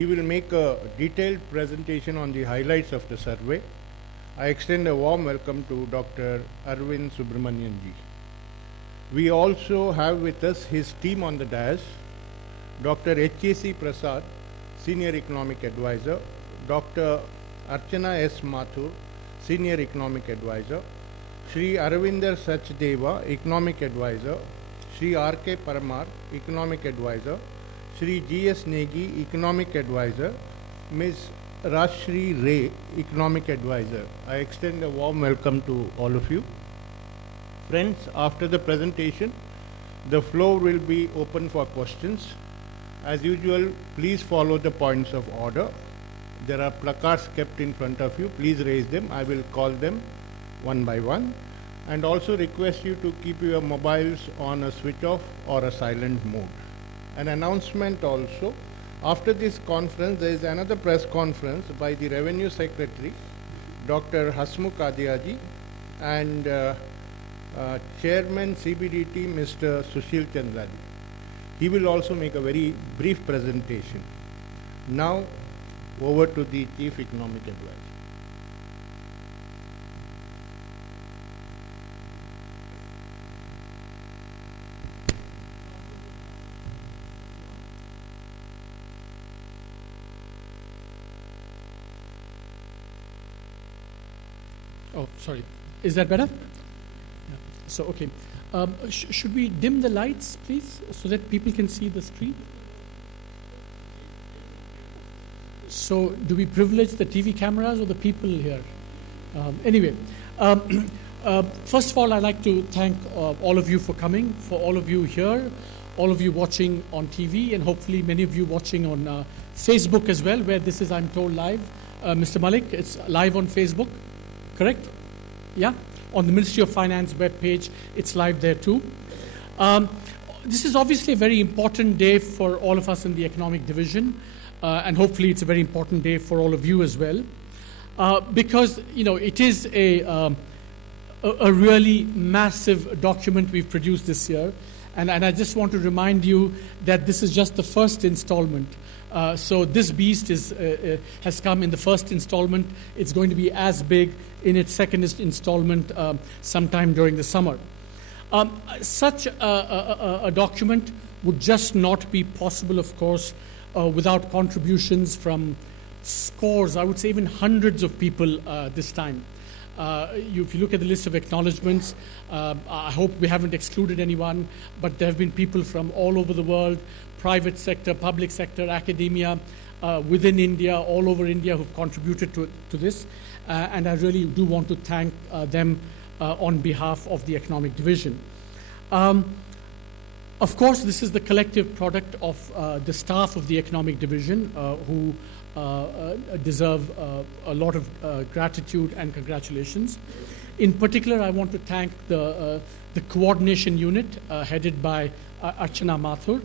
He will make a detailed presentation on the highlights of the survey. I extend a warm welcome to Dr. Arvind Subramanian ji. We also have with us his team on the dais, Dr. H.A.C. Prasad, Senior Economic Advisor, Dr. Archana S. Mathur, Senior Economic Advisor, Shri Aravinder Sachdeva, Economic Advisor, Shri R.K. Paramar, Economic Advisor, Shri G.S. Negi, Economic Advisor, Ms. Rashri Ray, Economic Advisor. I extend a warm welcome to all of you. Friends, after the presentation, the floor will be open for questions. As usual, please follow the points of order. There are placards kept in front of you. Please raise them. I will call them one by one. And also request you to keep your mobiles on a switch off or a silent mode. An announcement also. After this conference, there is another press conference by the Revenue Secretary, Dr. Hasmukh Adiyaji, and Chairman CBDT, Mr. Sushil Chandraji. He will also make a very brief presentation. Now, over to the Chief Economic Advisor. Oh, sorry. Is that better? Yeah. So, okay. Should we dim the lights, please, so that people can see the screen? So, do we privilege the TV cameras or the people here? Anyway, first of all, I'd like to thank all of you for coming, for all of you here, all of you watching on TV, and hopefully many of you watching on Facebook as well, where this is, I'm told, live. Mr. Malik, it's live on Facebook. Correct? Yeah? On the Ministry of Finance webpage, it's live there too. This is obviously a very important day for all of us in the economic division, and hopefully it's a very important day for all of you as well, because it is a really massive document we've produced this year, and I just want to remind you that this is just the first installment. So this beast has come in the first installment. It's going to be as big in its second installment sometime during the summer. Such a document would just not be possible, of course, without contributions from scores, I would say even hundreds of people this time. If you look at the list of acknowledgements, I hope we haven't excluded anyone, but there have been people from all over the world, private sector, public sector, academia, within India, all over India, who've contributed to this. And I really do want to thank them on behalf of the economic division. Of course, this is the collective product of the staff of the economic division who deserve a lot of gratitude and congratulations. In particular, I want to thank the coordination unit headed by Archana Mathur,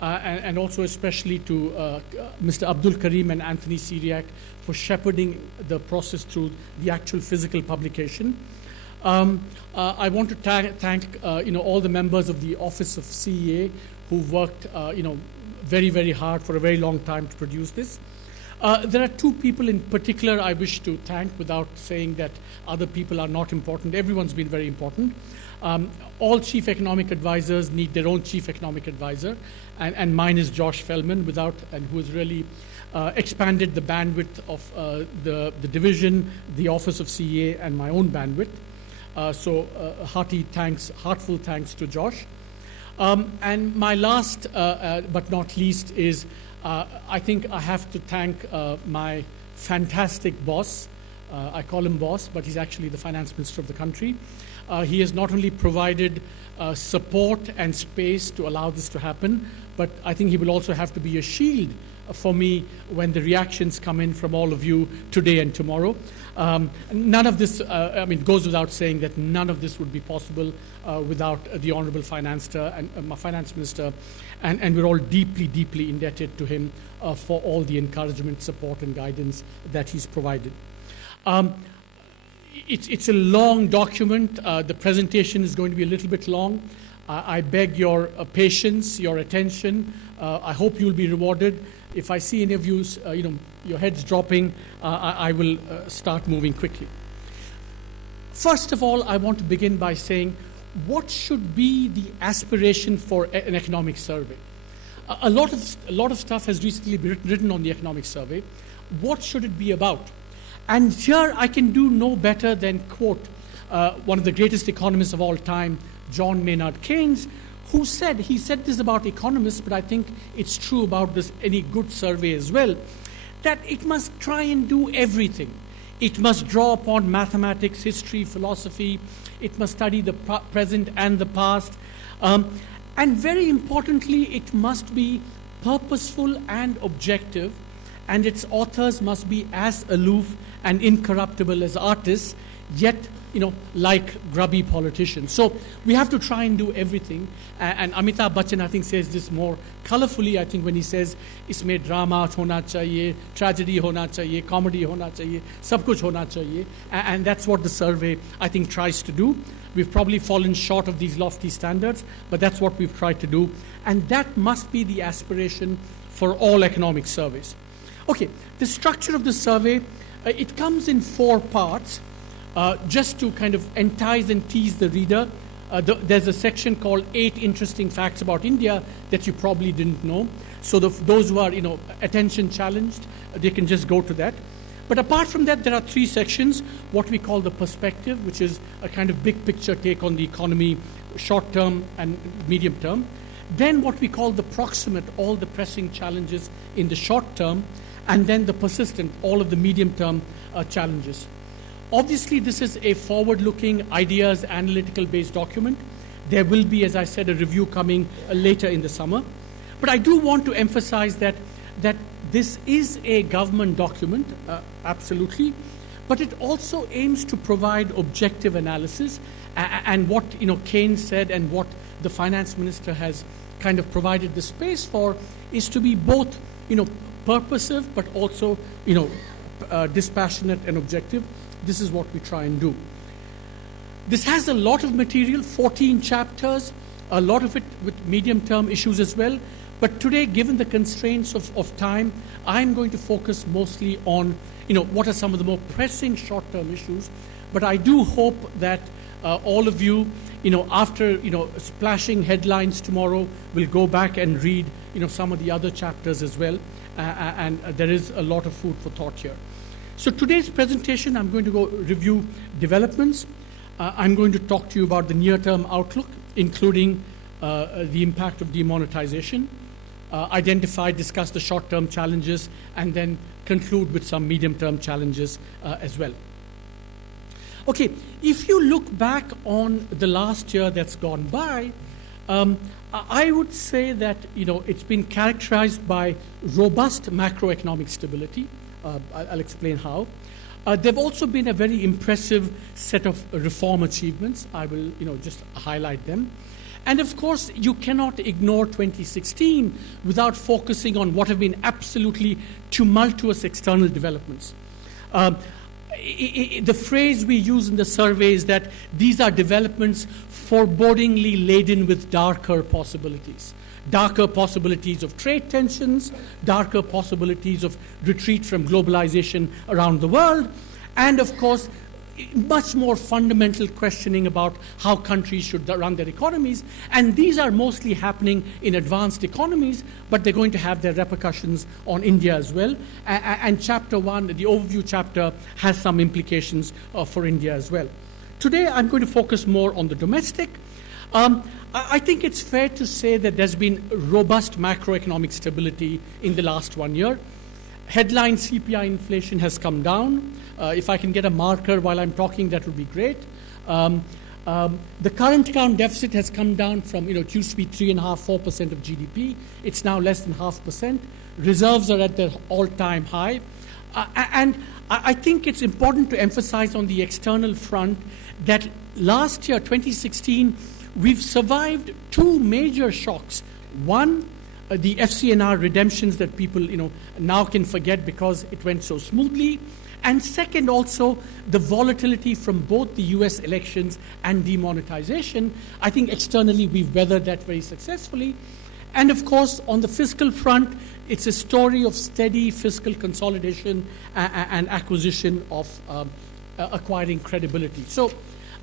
and also especially to Mr. Abdul Karim and Anthony Syriac for shepherding the process through the actual physical publication. I want to thank all the members of the Office of CEA who worked very, very hard for a very long time to produce this. There are two people in particular I wish to thank without saying that other people are not important. Everyone's been very important. All chief economic advisors need their own chief economic advisor, and mine is Josh Feldman, who has really expanded the bandwidth of the division, the Office of CEA, and my own bandwidth. So heartful thanks to Josh. And my last but not least is I think I have to thank my fantastic boss. I call him boss, but he's actually the finance minister of the country. He has not only provided support and space to allow this to happen, but I think he will also have to be a shield for me when the reactions come in from all of you today and tomorrow. None of this, goes without saying that none of this would be possible without the Honorable Finance Minister, and we're all deeply, deeply indebted to him for all the encouragement, support, and guidance that he's provided. It's a long document. The presentation is going to be a little bit long. I beg your patience, your attention. I hope you'll be rewarded. If I see any of you, your heads dropping, I will start moving quickly. First of all, I want to begin by saying, what should be the aspiration for an economic survey? A lot of stuff has recently been written on the economic survey. What should it be about? And here I can do no better than quote one of the greatest economists of all time, John Maynard Keynes, who said, he said this about economists, but I think it's true about any good survey as well, that it must try and do everything. It must draw upon mathematics, history, philosophy. It must study the present and the past. And very importantly, it must be purposeful and objective, and its authors must be as aloof and incorruptible as artists, yet, like grubby politicians. So we have to try and do everything. And Amitabh Bachchan, I think, says this more colorfully, I think, when he says, "Isme drama hona chahiye, tragedy hona chahiye, comedy hona chahiye, sab kuch hona chahiye." And that's what the survey, I think, tries to do. We've probably fallen short of these lofty standards, but that's what we've tried to do. And that must be the aspiration for all economic surveys. Okay, the structure of the survey, it comes in 4 parts. Just to kind of entice and tease the reader, there's a section called 8 Interesting Facts About India that you probably didn't know. So those who are, attention challenged, they can just go to that. But apart from that, there are 3 sections, what we call the perspective, which is a kind of big picture take on the economy, short term and medium term. Then what we call the proximate, all the pressing challenges in the short term, and then the persistent, all of the medium term challenges. Obviously, this is a forward-looking, ideas, analytical-based document. There will be, as I said, a review coming later in the summer. But I do want to emphasize that this is a government document, absolutely, but it also aims to provide objective analysis, and what Keynes said and what the finance minister has kind of provided the space for is to be both purposive but also dispassionate and objective. This is what we try and do. This has a lot of material, 14 chapters, a lot of it with medium-term issues as well. But today, given the constraints of time, I'm going to focus mostly on, what are some of the more pressing short-term issues. But I do hope that all of you, after, splashing headlines tomorrow, will go back and read, some of the other chapters as well. And there is a lot of food for thought here. So today's presentation, I'm going to go review developments. I'm going to talk to you about the near-term outlook, including the impact of demonetization, discuss the short-term challenges, and then conclude with some medium-term challenges as well. Okay, if you look back on the last year that's gone by, I would say that it's been characterized by robust macroeconomic stability. I'll explain how. There have also been a very impressive set of reform achievements. I will just highlight them. And of course, you cannot ignore 2016 without focusing on what have been absolutely tumultuous external developments. The phrase we use in the survey is that these are developments forebodingly laden with darker possibilities. Darker possibilities of trade tensions, darker possibilities of retreat from globalization around the world, and of course, much more fundamental questioning about how countries should run their economies. And these are mostly happening in advanced economies, but they're going to have their repercussions on India as well. And chapter 1, the overview chapter, has some implications for India as well. Today, I'm going to focus more on the domestic. I think it's fair to say that there's been robust macroeconomic stability in the last 1 year. Headline CPI inflation has come down. If I can get a marker while I'm talking, that would be great. The current account deficit has come down from, it used to be 3.5%, 4% of GDP. It's now less than 0.5%. Reserves are at their all-time high. And I think it's important to emphasize on the external front that last year, 2016, we've survived 2 major shocks. One, the FCNR redemptions that people now can forget because it went so smoothly. And second, also, the volatility from both the US elections and demonetization. I think externally we've weathered that very successfully. And of course, on the fiscal front, it's a story of steady fiscal consolidation and acquisition of acquiring credibility. So,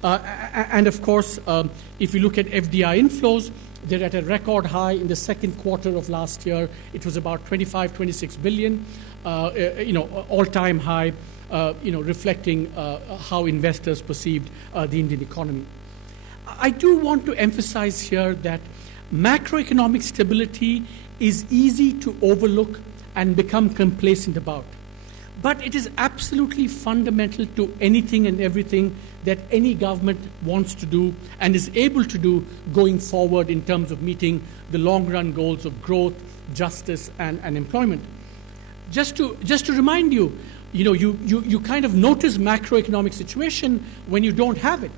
and of course, if you look at FDI inflows, they're at a record high in the second quarter of last year. It was about 26 billion, all-time high, reflecting how investors perceived the Indian economy. I do want to emphasize here that macroeconomic stability is easy to overlook and become complacent about. But it is absolutely fundamental to anything and everything that any government wants to do and is able to do going forward in terms of meeting the long-run goals of growth, justice, and employment. Just to remind you, you kind of notice macroeconomic situation when you don't have it.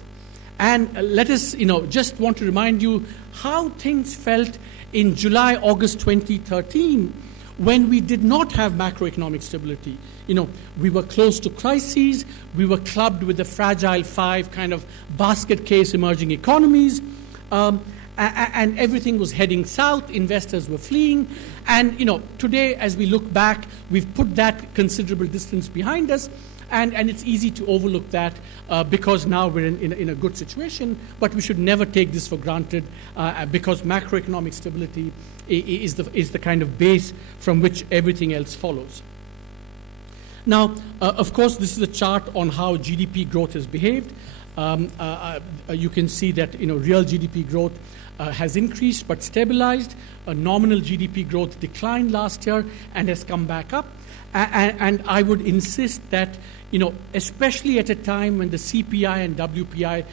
And let us, just want to remind you how things felt in July, August 2013, when we did not have macroeconomic stability. We were close to crises, we were clubbed with the fragile five kind of basket case emerging economies, and everything was heading south, investors were fleeing, and today as we look back, we've put that considerable distance behind us, and it's easy to overlook that because now we're in a good situation, but we should never take this for granted because macroeconomic stability is the kind of base from which everything else follows. Now, of course, this is a chart on how GDP growth has behaved. You can see that real GDP growth has increased but stabilized. Nominal GDP growth declined last year and has come back up. And I would insist that, especially at a time when the CPI and WPI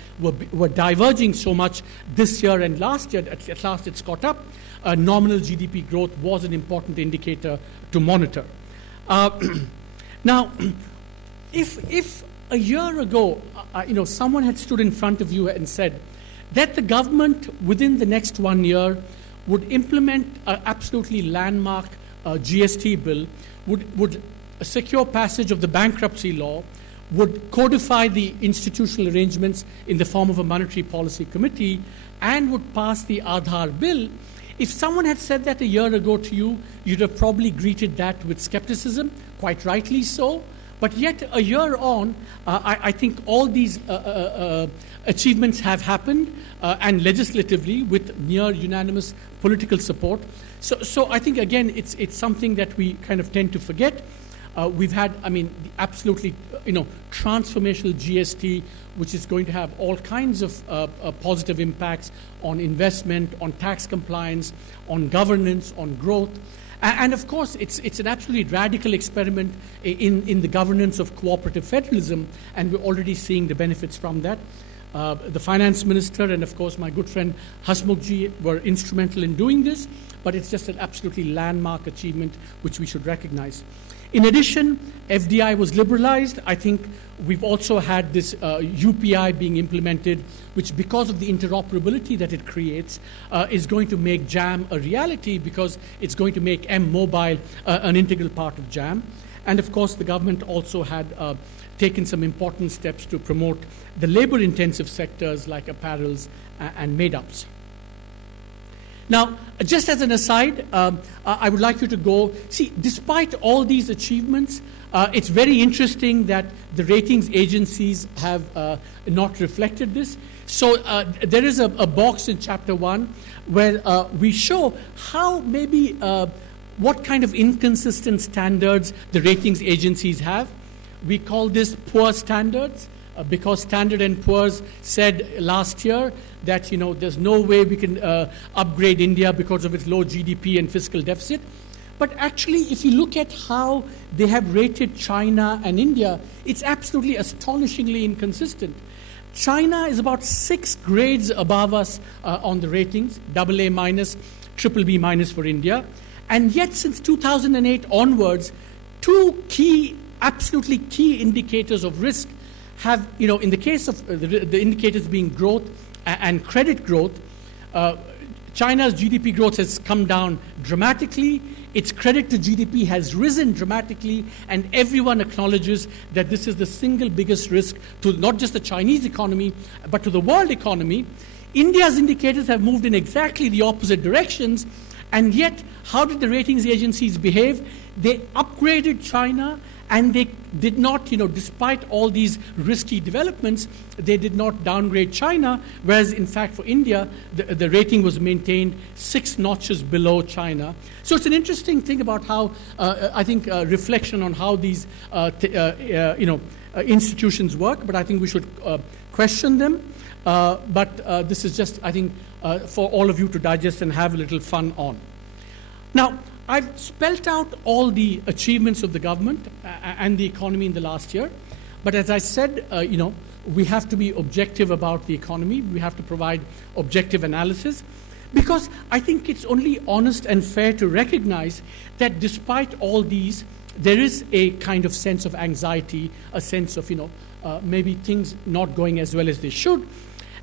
were diverging so much this year and last year, at last it's caught up, nominal GDP growth was an important indicator to monitor. Now, if a year ago, someone had stood in front of you and said that the government within the next 1 year would implement an absolutely landmark GST bill, would secure passage of the bankruptcy law, would codify the institutional arrangements in the form of a monetary policy committee, and would pass the Aadhaar bill, if someone had said that a year ago to you, you'd have probably greeted that with skepticism, quite rightly so. But yet, a year on, I think all these achievements have happened, and legislatively with near unanimous political support. So I think, again, it's something that we kind of tend to forget. We've had, the absolutely, transformational GST, which is going to have all kinds of positive impacts on investment, on tax compliance, on governance, on growth. And of course, it's an absolutely radical experiment in the governance of cooperative federalism, and we're already seeing the benefits from that. The finance minister and, of course, my good friend Hasmukhji were instrumental in doing this, but it's just an absolutely landmark achievement which we should recognize. In addition, FDI was liberalized. I think we've also had this UPI being implemented, which, because of the interoperability that it creates, is going to make JAM a reality because it's going to make M-Mobile an integral part of JAM. And of course, the government also had taken some important steps to promote the labor-intensive sectors like apparels and made-ups. Now, just as an aside, I would like you to go, see, despite all these achievements, it's very interesting that the ratings agencies have not reflected this. So there is a box in Chapter 1 where we show how maybe what kind of inconsistent standards the ratings agencies have. We call this poor standards because Standard & Poor's said last year that there's no way we can upgrade India because of its low GDP and fiscal deficit. But actually, if you look at how they have rated China and India, it's absolutely astonishingly inconsistent. China is about 6 grades above us on the ratings, AA minus, BBB- for India. And yet, since 2008 onwards, 2 absolutely key indicators of risk have, in the case of the indicators being growth and credit growth, China's GDP growth has come down dramatically. its credit to GDP has risen dramatically, and everyone acknowledges that this is the single biggest risk to not just the Chinese economy, but to the world economy. India's indicators have moved in exactly the opposite directions, and yet, how did the ratings agencies behave? They upgraded China, and they did not, despite all these risky developments, they did not downgrade China, whereas in fact for India, the rating was maintained 6 notches below China. So it's an interesting thing about how, I think, reflection on how these, institutions work, but I think we should question them. But this is just, I think, for all of you to digest and have a little fun on. Now, I've spelt out all the achievements of the government and the economy in the last year. But as I said, we have to be objective about the economy. We have to provide objective analysis, because I think it's only honest and fair to recognize that despite all these, there is a kind of sense of anxiety, a sense of, maybe things not going as well as they should.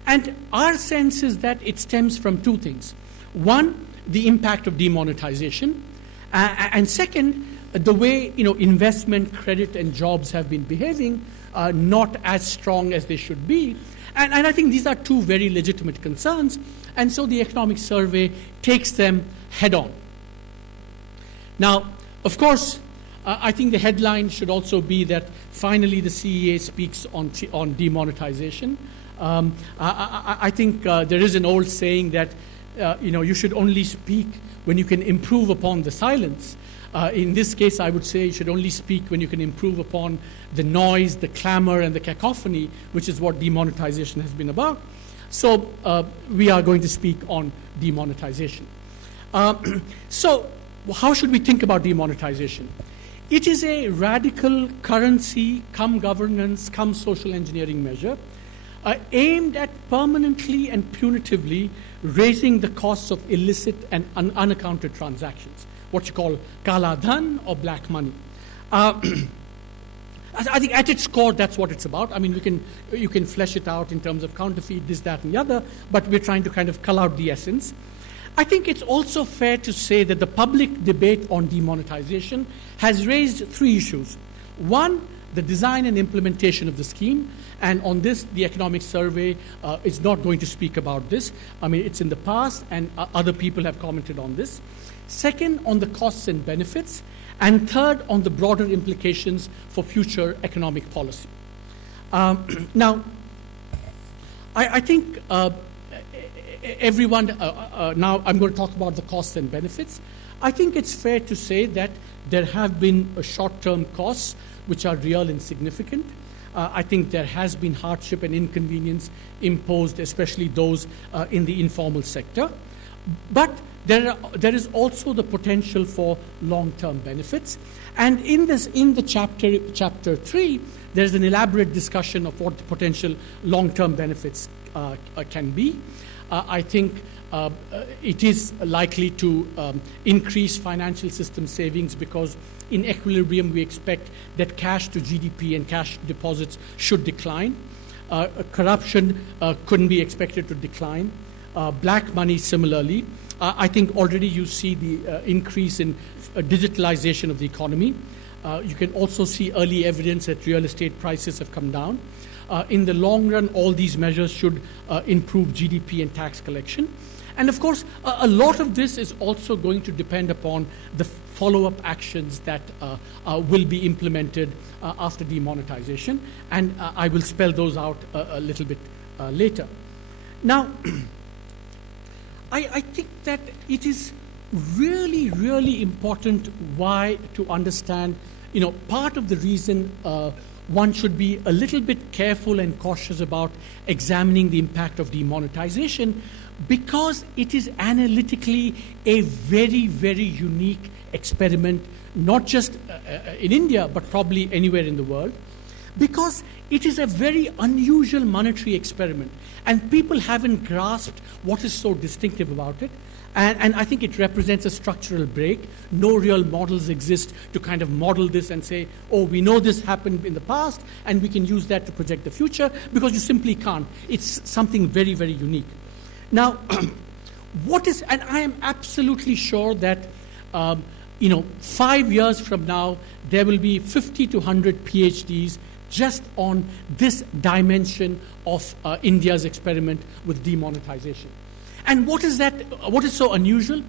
And our sense is that it stems from 2 things. One, the impact of demonetization. And second, the way investment, credit, and jobs have been behaving, not as strong as they should be. And I think these are 2 very legitimate concerns. And so the economic survey takes them head on. Now, of course, I think the headline should also be that finally the CEA speaks on demonetization. I think there is an old saying that you should only speak when you can improve upon the silence. In this case, I would say you should only speak when you can improve upon the noise, the clamor, and the cacophony, which is what demonetization has been about. So we are going to speak on demonetization. So how should we think about demonetization? It is a radical currency, come governance, come social engineering measure aimed at permanently and punitively raising the costs of illicit and unaccounted transactions, what you call kala dhan or black money. I think at its core, that's what it's about. I mean, you can flesh it out in terms of counterfeit, this, that, and the other, but we're trying to kind of cull out the essence. I think it's also fair to say that the public debate on demonetization has raised 3 issues. One, the design and implementation of the scheme. And on this, the economic survey is not going to speak about this. I mean, it's in the past, and other people have commented on this. Second, on the costs and benefits. And third, on the broader implications for future economic policy. Now, I think everyone, now I'm going to talk about the costs and benefits. I think it's fair to say that there have been short-term costs which are real and significant. I think there has been hardship and inconvenience imposed, especially those in the informal sector. But there is also the potential for long-term benefits. And in the chapter 3, there's an elaborate discussion of what the potential long-term benefits can be. I think it is likely to increase financial system savings, because in equilibrium we expect that cash to GDP and cash deposits should decline. Corruption couldn't be expected to decline. Black money similarly. I think already you see the increase in digitalization of the economy. You can also see early evidence that real estate prices have come down. In the long run, all these measures should improve GDP and tax collection. And of course, a lot of this is also going to depend upon the follow-up actions that will be implemented after demonetization. And I will spell those out a little bit later. Now, I think that it is really, really important to understand, part of the reason one should be a little bit careful and cautious about examining the impact of demonetization, because it is analytically a very, very unique experiment, not just in India, but probably anywhere in the world, because it is a very unusual monetary experiment, and people haven't grasped what is so distinctive about it. And I think it represents a structural break. No real models exist to kind of model this and say, oh, we know this happened in the past, and we can use that to project the future, because you simply can't. It's something very, very unique. Now, and I am absolutely sure that 5 years from now, there will be 50 to 100 PhDs just on this dimension of India's experiment with demonetization. And what is that? What is so unusual?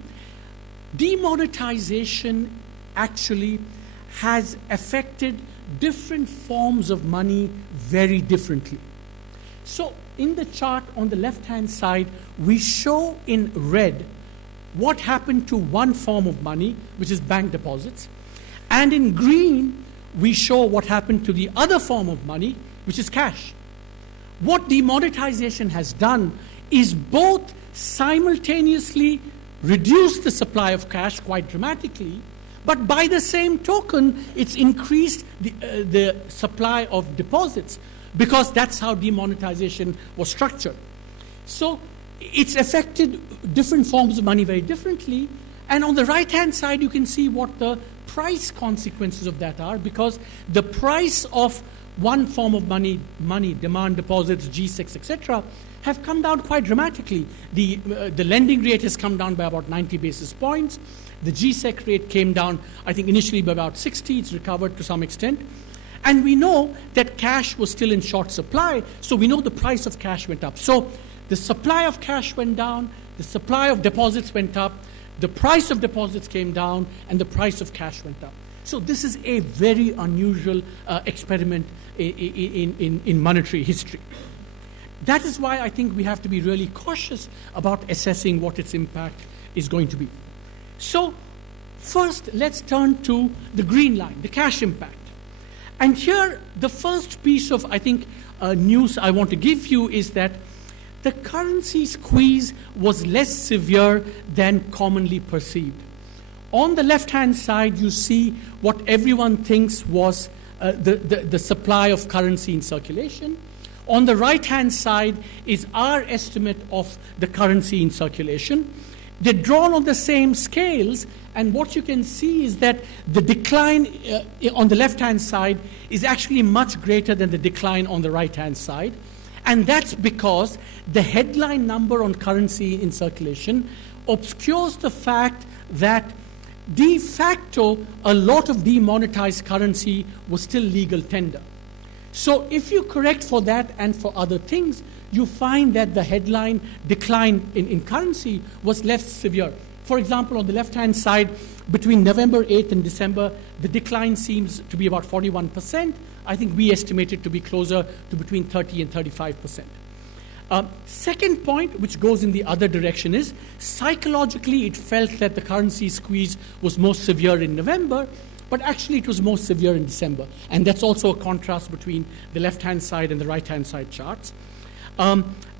Demonetization actually has affected different forms of money very differently. So in the chart on the left-hand side, we show in red what happened to one form of money, which is bank deposits. And in green, we show what happened to the other form of money, which is cash. What demonetization has done is both simultaneously reduce the supply of cash quite dramatically, but by the same token, it's increased the supply of deposits, because that's how demonetization was structured. So it's affected different forms of money very differently. And on the right-hand side, you can see what the price consequences of that are, because the price of one form of money, demand deposits, G6, etc., have come down quite dramatically. The lending rate has come down by about 90 basis points. The GSEC rate came down, I think, initially by about 60. It's recovered to some extent. And we know that cash was still in short supply, so we know the price of cash went up. So the supply of cash went down, the supply of deposits went up, the price of deposits came down, and the price of cash went up. So this is a very unusual experiment in monetary history. That is why I think we have to be really cautious about assessing what its impact is going to be. So first, let's turn to the green line, the cash impact. And here, the first piece of, I think, news I want to give you is that the currency squeeze was less severe than commonly perceived. On the left-hand side, you see what everyone thinks was the supply of currency in circulation. On the right-hand side is our estimate of the currency in circulation. They're drawn on the same scales, and what you can see is that the decline on the left-hand side is actually much greater than the decline on the right-hand side. And that's because the headline number on currency in circulation obscures the fact that de facto a lot of demonetized currency was still legal tender. So if you correct for that and for other things, you find that the headline decline in currency was less severe. For example, on the left-hand side, between November 8th and December, the decline seems to be about 41%. I think we estimate it to be closer to between 30 and 35%. Second point, which goes in the other direction, is psychologically it felt that the currency squeeze was most severe in November, but actually it was most severe in December. And that's also a contrast between the left-hand side and the right-hand side charts.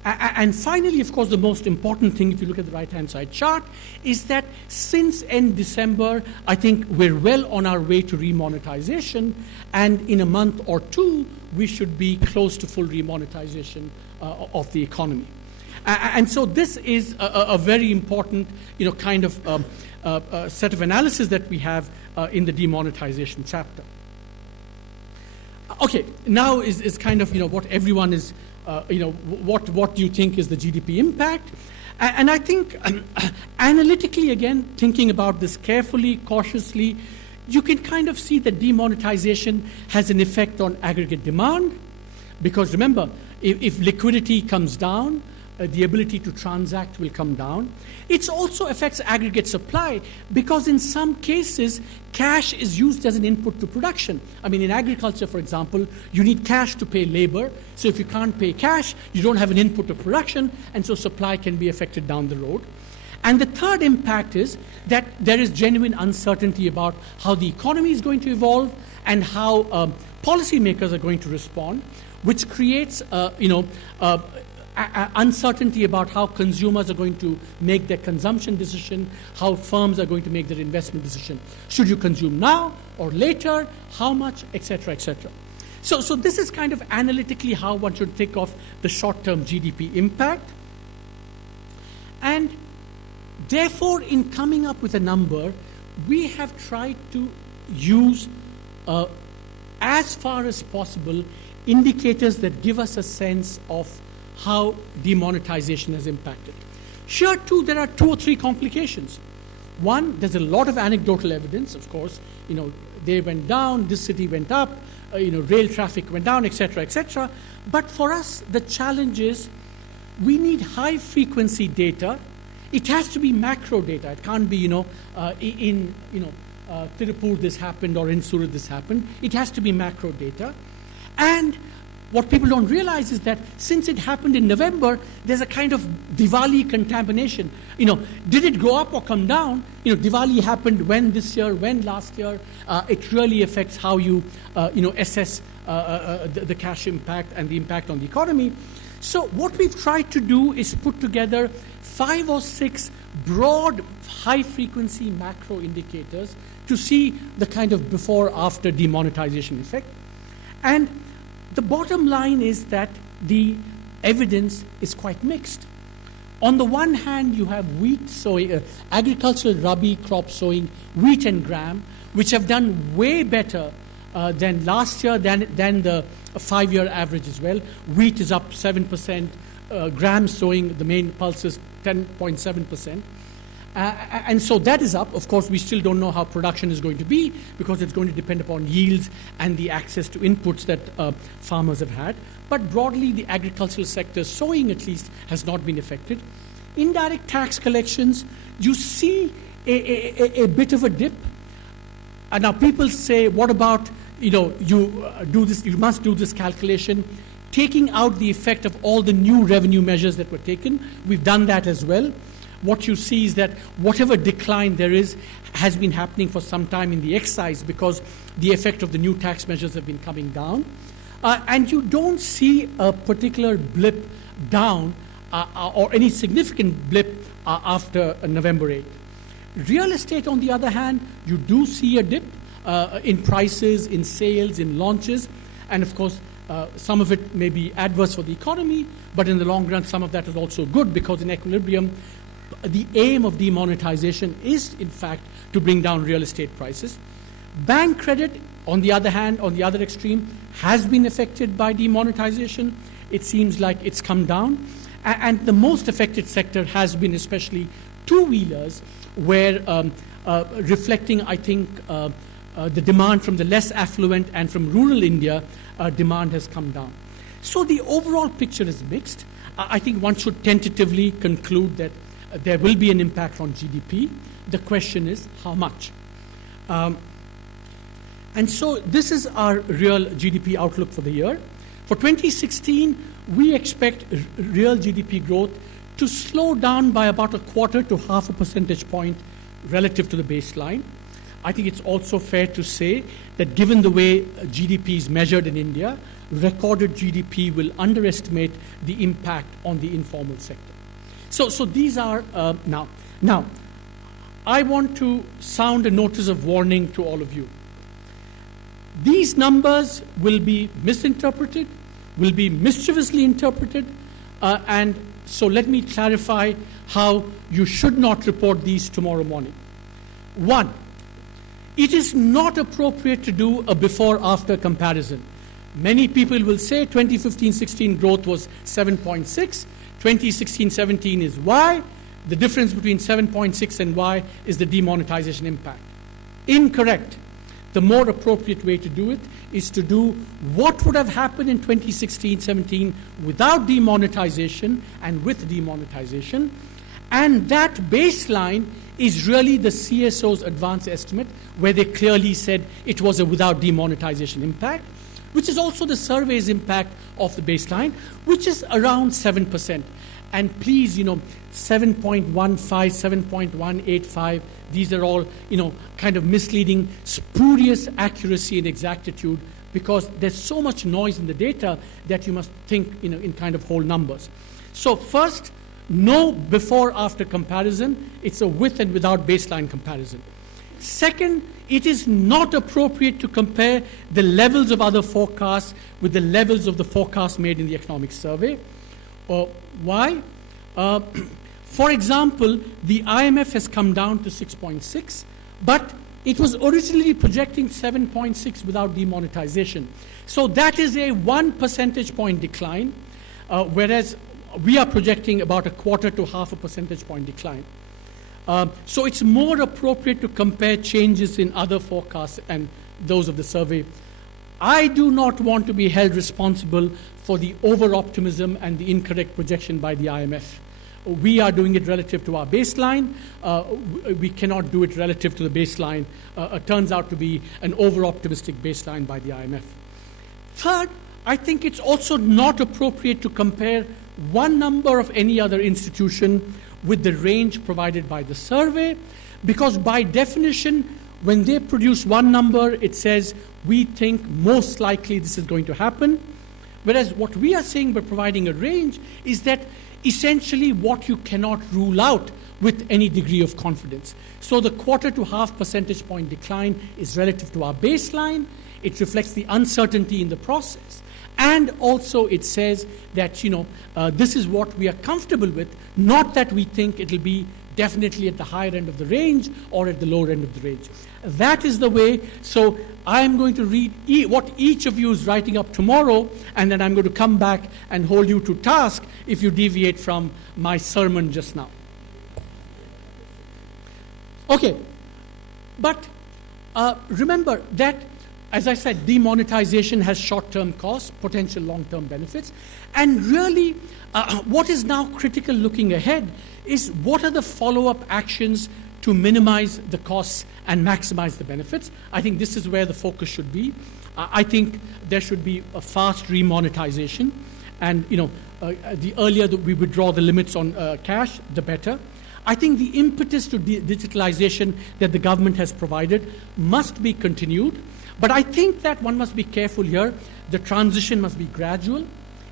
And finally, of course, the most important thing, if you look at the right-hand side chart, is that since end December, I think we're well on our way to remonetization, and in a month or two, we should be close to full remonetization of the economy. And so this is a very important, kind of set of analysis that we have in the demonetization chapter. Okay, now is kind of, what everyone is, what do you think is the GDP impact? And I think analytically, again, thinking about this carefully, cautiously, you can kind of see that demonetization has an effect on aggregate demand, because remember, if liquidity comes down, the ability to transact will come down. It also affects aggregate supply, because in some cases, cash is used as an input to production. I mean, in agriculture, for example, you need cash to pay labor. So if you can't pay cash, you don't have an input to production, and so supply can be affected down the road. And the third impact is that there is genuine uncertainty about how the economy is going to evolve and how policymakers are going to respond, which creates, uncertainty about how consumers are going to make their consumption decision, how firms are going to make their investment decision. Should you consume now or later? How much, etc., etc. So this is kind of analytically how one should think of the short-term GDP impact. And therefore, in coming up with a number, we have tried to use, as far as possible, indicators that give us a sense of how demonetization has impacted. Here, too, there are 2 or 3 complications. One, there's a lot of anecdotal evidence, of course. They went down, this city went up, rail traffic went down, etc., etc. But for us, the challenge is we need high-frequency data. It has to be macro data. It can't be, in Tirupur this happened or in Surat this happened. It has to be macro data. And what people don't realize is that since it happened in November, there's a kind of Diwali contamination. Did it go up or come down? Diwali happened when this year, when last year. It really affects how you, assess the cash impact and the impact on the economy. So what we've tried to do is put together 5 or 6 broad, high-frequency macro indicators to see the kind of before-after demonetization effect. And the bottom line is that the evidence is quite mixed. On the one hand, you have wheat sowing, agricultural rabi crop sowing, wheat and gram, which have done way better than last year, than the 5-year average as well. Wheat is up 7%, gram sowing, the main pulse is 10.7%. And so that is up. Of course, we still don't know how production is going to be because it's going to depend upon yields and the access to inputs that farmers have had. But broadly, the agricultural sector, sowing at least, has not been affected. Indirect tax collections, you see a bit of a dip. And now people say, what about, you must do this calculation, taking out the effect of all the new revenue measures that were taken. We've done that as well. What you see is that whatever decline there is has been happening for some time in the excise because the effect of the new tax measures have been coming down. And you don't see a particular blip down or any significant blip after November 8th. Real estate, on the other hand, you do see a dip in prices, in sales, in launches. And of course, some of it may be adverse for the economy, but in the long run, some of that is also good because in equilibrium, the aim of demonetization is, in fact, to bring down real estate prices. Bank credit, on the other hand, on the other extreme, has been affected by demonetization. It seems like it's come down. And the most affected sector has been especially two-wheelers, where reflecting, I think, the demand from the less affluent and from rural India, demand has come down. So the overall picture is mixed. I think one should tentatively conclude that there will be an impact on GDP. The question is how much? And so this is our real GDP outlook for the year. For 2016, we expect real GDP growth to slow down by about 1/4 to 1/2 percentage point relative to the baseline. I think it's also fair to say that given the way GDP is measured in India, recorded GDP will underestimate the impact on the informal sector. So these are now. Now, I want to sound a notice of warning to all of you. These numbers will be misinterpreted, will be mischievously interpreted, and so let me clarify how you should not report these tomorrow morning. 1, it is not appropriate to do a before-after comparison. Many people will say 2015-16 growth was 7.6, 2016-17 is Y. The difference between 7.6 and Y is the demonetization impact. Incorrect. The more appropriate way to do it is to do what would have happened in 2016-17 without demonetization and with demonetization. And that baseline is really the CSO's advance estimate, where they clearly said it was a without demonetization impact, which is also the survey's impact of the baseline, which is around 7%. And please, 7.15, 7.185, these are all, kind of misleading, spurious accuracy and exactitude, because there's so much noise in the data that you must think, in kind of whole numbers. So first, no before-after comparison. It's a with and without baseline comparison. Second, it is not appropriate to compare the levels of other forecasts with the levels of the forecast made in the economic survey. Why? For example, the IMF has come down to 6.6, but it was originally projecting 7.6 without demonetization. So that is a 1 percentage point decline, whereas we are projecting about 1/4 to 1/2 percentage point decline. So it's more appropriate to compare changes in other forecasts and those of the survey. I do not want to be held responsible for the over-optimism and the incorrect projection by the IMF. We are doing it relative to our baseline. We cannot do it relative to the baseline. It turns out to be an over-optimistic baseline by the IMF. Third, I think it's also not appropriate to compare one number of any other institution with the range provided by the survey, because by definition, when they produce one number, it says, we think most likely this is going to happen. Whereas what we are saying by providing a range is that essentially what you cannot rule out with any degree of confidence. So the 1/4 to 1/2 percentage point decline is relative to our baseline. It reflects the uncertainty in the process. And also it says that, this is what we are comfortable with, not that we think it will be definitely at the higher end of the range or at the lower end of the range. That is the way. So I'm going to read what each of you is writing up tomorrow, and then I'm going to come back and hold you to task if you deviate from my sermon just now. Okay, but remember that, as I said, demonetization has short-term costs, potential long-term benefits, and really what is now critical looking ahead is what are the follow-up actions to minimize the costs and maximize the benefits. I think this is where the focus should be. I think there should be a fast remonetization, and the earlier that we withdraw the limits on cash, the better. I think the impetus to digitalization that the government has provided must be continued, but I think that one must be careful here. The transition must be gradual.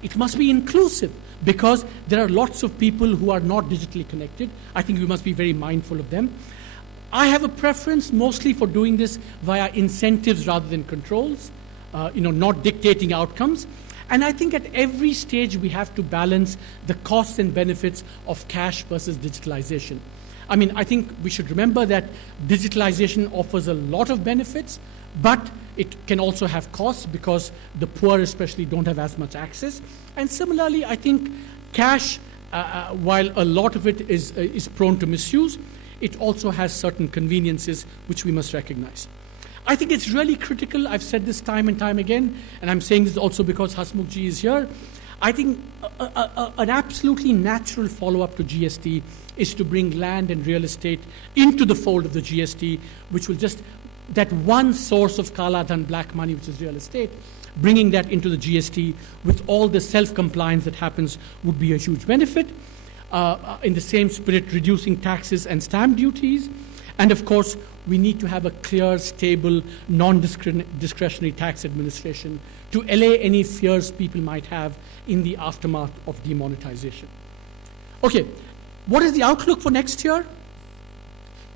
It must be inclusive, because there are lots of people who are not digitally connected. I think we must be very mindful of them. I have a preference mostly for doing this via incentives rather than controls, not dictating outcomes. And I think at every stage we have to balance the costs and benefits of cash versus digitalization. I think we should remember that digitalization offers a lot of benefits, but it can also have costs because the poor especially don't have as much access. And similarly, I think cash, while a lot of it is prone to misuse, it also has certain conveniences which we must recognize. I think it's really critical. I've said this time and time again, and I'm saying this also because Hasmukhji is here. I think an absolutely natural follow-up to GST is to bring land and real estate into the fold of the GST, which will just, that one source of Kala Dhan, black money, which is real estate, bringing that into the GST with all the self-compliance that happens would be a huge benefit. In the same spirit, reducing taxes and stamp duties. And of course, we need to have a clear, stable, non-discretionary tax administration to allay any fears people might have in the aftermath of demonetization. Okay, what is the outlook for next year?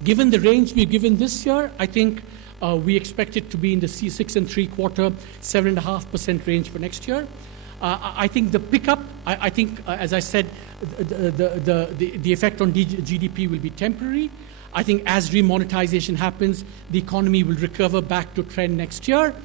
Given the range we've given this year, I think we expect it to be in the 6 3/4, 7.5% range for next year. I think the pickup, I think, as I said, the effect on GDP will be temporary. I think as remonetization happens, the economy will recover back to trend next year.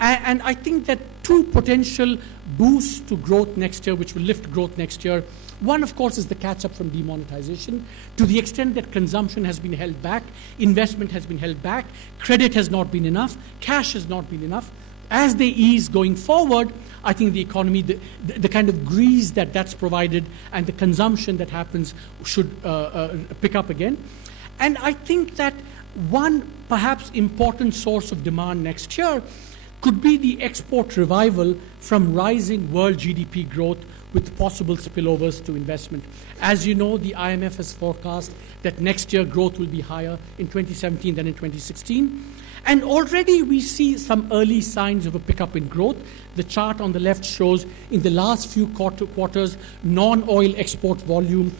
And I think that two potential boosts to growth next year, which will lift growth next year. One, of course, is the catch-up from demonetization. To the extent that consumption has been held back, investment has been held back, credit has not been enough, cash has not been enough. As they ease going forward, I think the economy, the kind of grease that's provided and the consumption that happens should pick up again. And I think that one perhaps important source of demand next year could be the export revival from rising world GDP growth with possible spillovers to investment. As you know, the IMF has forecast that next year growth will be higher in 2017 than in 2016. And already we see some early signs of a pickup in growth. The chart on the left shows in the last few quarters, non-oil export volume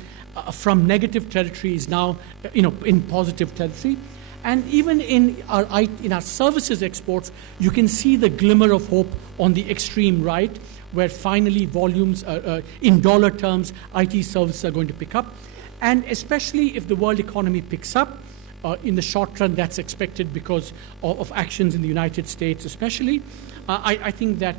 from negative territory is now in positive territory. And even in our services exports, you can see the glimmer of hope on the extreme right, where finally volumes, in dollar terms, IT services are going to pick up. And especially if the world economy picks up, in the short run that's expected because of actions in the United States especially. I think that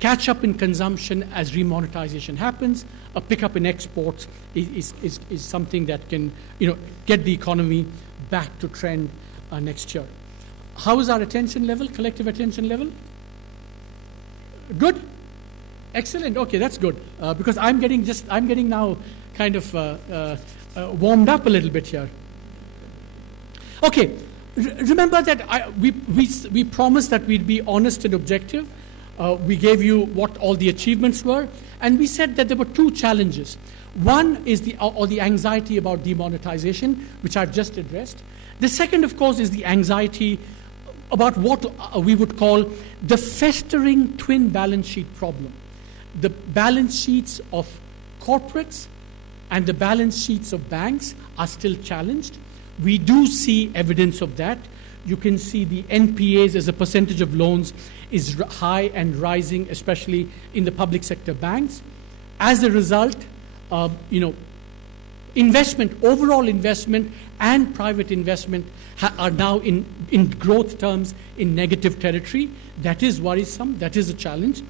catch up in consumption as remonetization happens, a pickup in exports is something that can get the economy back to trend next year. How is our attention level, collective attention level? Good? Excellent. Okay, that's good. Because I'm getting now kind of warmed up a little bit here. Okay, remember that we promised that we'd be honest and objective. We gave you what all the achievements were, and we said that there were two challenges. One is the anxiety about demonetization, which I've just addressed. The second, of course, is the anxiety about what we would call the festering twin balance sheet problem. The balance sheets of corporates and the balance sheets of banks are still challenged. We do see evidence of that. You can see the NPAs as a percentage of loans is high and rising, especially in the public sector banks. As a result, overall investment and private investment are now in growth terms in negative territory. That is worrisome. That is a challenge.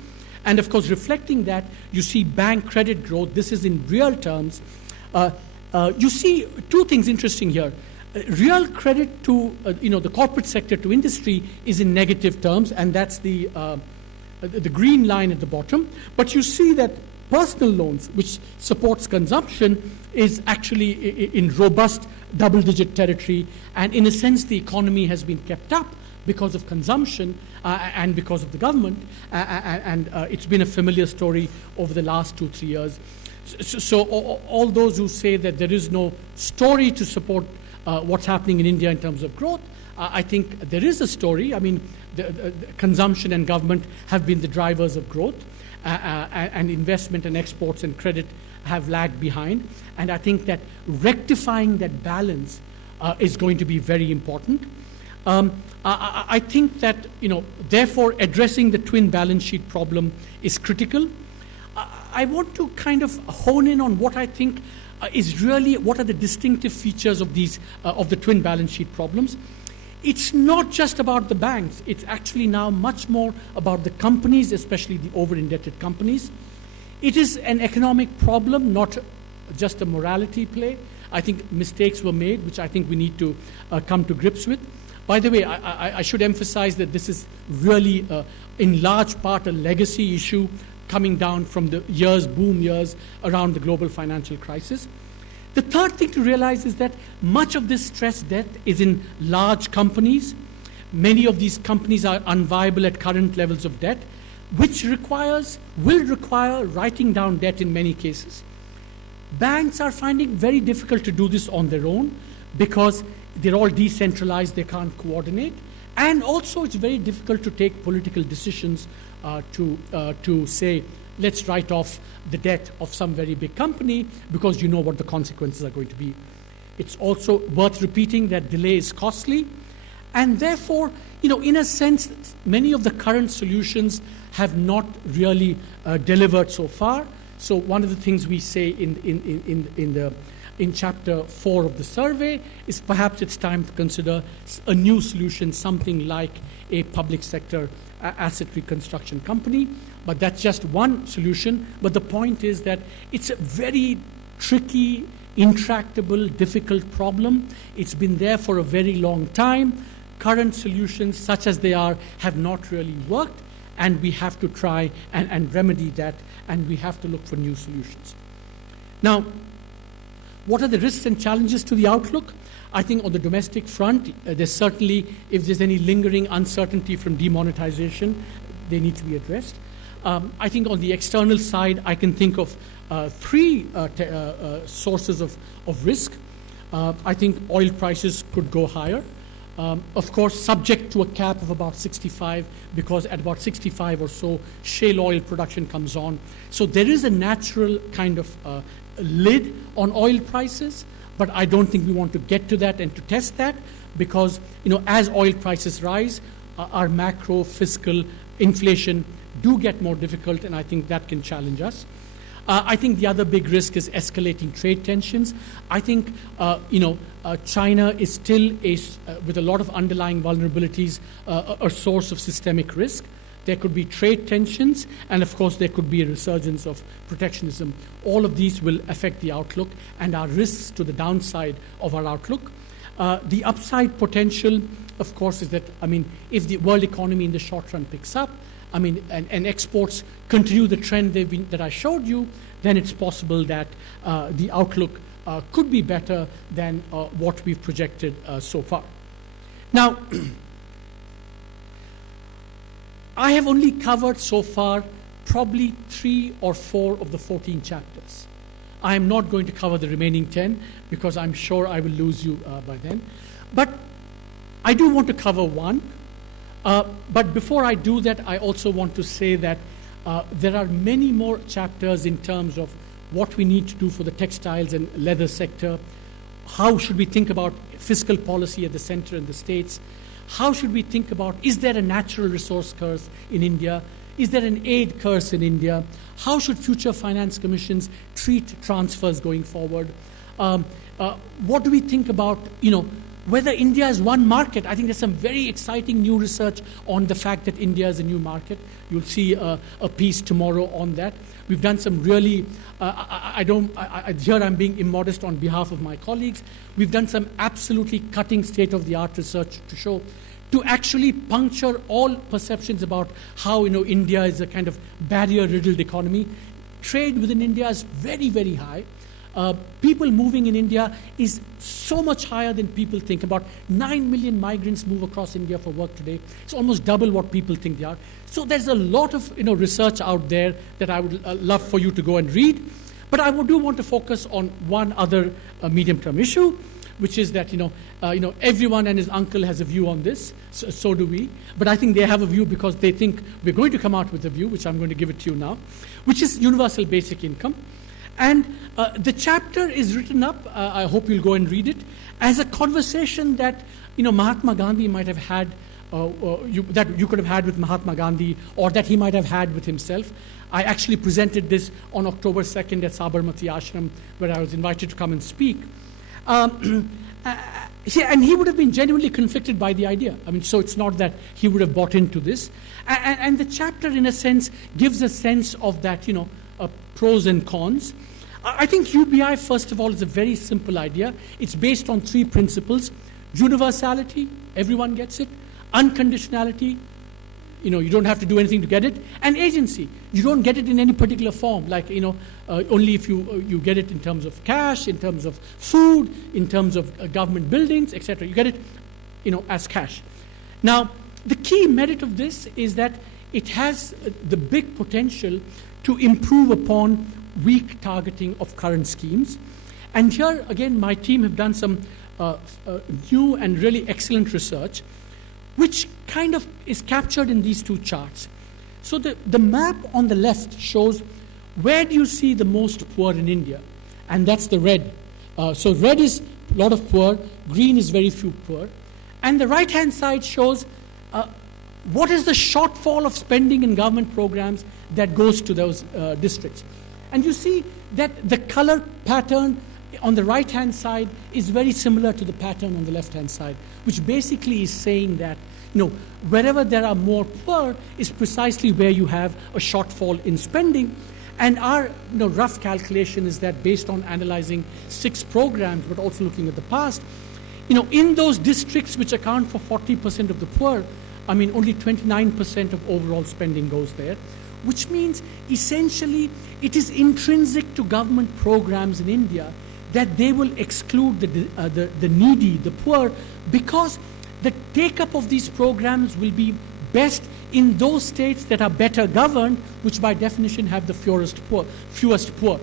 And of course, reflecting that, you see bank credit growth. This is in real terms. You see two things interesting here. Real credit to the corporate sector to industry is in negative terms, and that's the green line at the bottom. But you see that personal loans, which supports consumption, is actually in robust double-digit territory, and in a sense, the economy has been kept up because of consumption and because of the government, and it's been a familiar story over the last 2-3 years. So all those who say that there is no story to support what's happening in India in terms of growth, I think there is a story. I mean, the consumption and government have been the drivers of growth, and investment and exports and credit have lagged behind. And I think that rectifying that balance is going to be very important. I think that, therefore, addressing the twin balance sheet problem is critical. I want to kind of hone in on what I think is really what are the distinctive features of these of the twin balance sheet problems. It's not just about the banks. It's actually now much more about the companies, especially the over-indebted companies. It is an economic problem, not just a morality play. I think mistakes were made, which I think we need to come to grips with. By the way, I should emphasize that this is really, in large part, a legacy issue coming down from the boom years around the global financial crisis. The third thing to realize is that much of this stress debt is in large companies. Many of these companies are unviable at current levels of debt, which will require writing down debt in many cases. Banks are finding very difficult to do this on their own because they're all decentralized, they can't coordinate. And also it's very difficult to take political decisions to say, let's write off the debt of some very big company because you know what the consequences are going to be. It's also worth repeating that delay is costly. And therefore, in a sense, many of the current solutions have not really delivered so far. So one of the things we say in chapter 4 of the survey is perhaps it's time to consider a new solution, something like a public sector asset reconstruction company. But that's just one solution. But the point is that it's a very tricky, intractable, difficult problem. It's been there for a very long time. Current solutions, such as they are, have not really worked. And we have to try and remedy that. And we have to look for new solutions. Now, what are the risks and challenges to the outlook? I think on the domestic front, there's certainly, if there's any lingering uncertainty from demonetization, they need to be addressed. I think on the external side, I can think of three sources of risk. I think oil prices could go higher. Of course, subject to a cap of about 65, because at about 65 or so, shale oil production comes on. So there is a natural kind of lid on oil prices, but I don't think we want to get to that and to test that, because as oil prices rise, our macro fiscal inflation do get more difficult, and I think that can challenge us. I think the other big risk is escalating trade tensions. I think, China is still, with a lot of underlying vulnerabilities, a source of systemic risk. There could be trade tensions, and of course there could be a resurgence of protectionism. All of these will affect the outlook and are risks to the downside of our outlook. The upside potential, of course, is that, if the world economy in the short run picks up, and exports continue the trend that I showed you, then it's possible that the outlook could be better than what we've projected so far. Now, I have only covered so far probably 3 or 4 of the 14 chapters. I am not going to cover the remaining 10 because I'm sure I will lose you by then. But I do want to cover one. But before I do that, I also want to say that there are many more chapters in terms of what we need to do for the textiles and leather sector. How should we think about fiscal policy at the center and the states? How should we think about, is there a natural resource curse in India? Is there an aid curse in India? How should future finance commissions treat transfers going forward? What do we think about, whether India is one market? I think there's some very exciting new research on the fact that India is a new market. You'll see a piece tomorrow on that. We've done some really, here I'm being immodest on behalf of my colleagues. We've done some absolutely cutting state-of-the-art research to actually puncture all perceptions about how, India is a kind of barrier-riddled economy. Trade within India is very, very high. People moving in India is so much higher than people think. About 9 million migrants move across India for work today. It's almost double what people think they are. So there's a lot of research out there that I would love for you to go and read. But I do want to focus on one other medium-term issue, which is that everyone and his uncle has a view on this. So do we. But I think they have a view because they think we're going to come out with a view, which I'm going to give it to you now, which is universal basic income. And the chapter is written up, I hope you'll go and read it, as a conversation that Mahatma Gandhi might have had, that you could have had with Mahatma Gandhi, or that he might have had with himself. I actually presented this on October 2nd at Sabarmati Ashram, where I was invited to come and speak. And he would have been genuinely conflicted by the idea. So it's not that he would have bought into this. And the chapter, in a sense, gives a sense of that, pros and cons. I think UBI, first of all, is a very simple idea. It's based on 3 principles: universality, everyone gets it; unconditionality, you don't have to do anything to get it; and agency, you don't get it in any particular form, like only if you get it in terms of cash, in terms of food, in terms of government buildings, etc. You get it, as cash. Now, the key merit of this is that it has the big potential to improve upon weak targeting of current schemes. And here, again, my team have done some new and really excellent research, which kind of is captured in these 2 charts. So the map on the left shows where do you see the most poor in India, and that's the red. So red is a lot of poor, green is very few poor. And the right-hand side shows what is the shortfall of spending in government programs that goes to those districts. And you see that the color pattern on the right-hand side is very similar to the pattern on the left-hand side, which basically is saying that wherever there are more poor is precisely where you have a shortfall in spending. And our rough calculation is that, based on analyzing 6 programs, but also looking at the past, in those districts which account for 40% of the poor, only 29% of overall spending goes there, which means essentially it is intrinsic to government programs in India that they will exclude the needy, the poor, because the take-up of these programs will be best in those states that are better governed, which by definition have the fewest poor.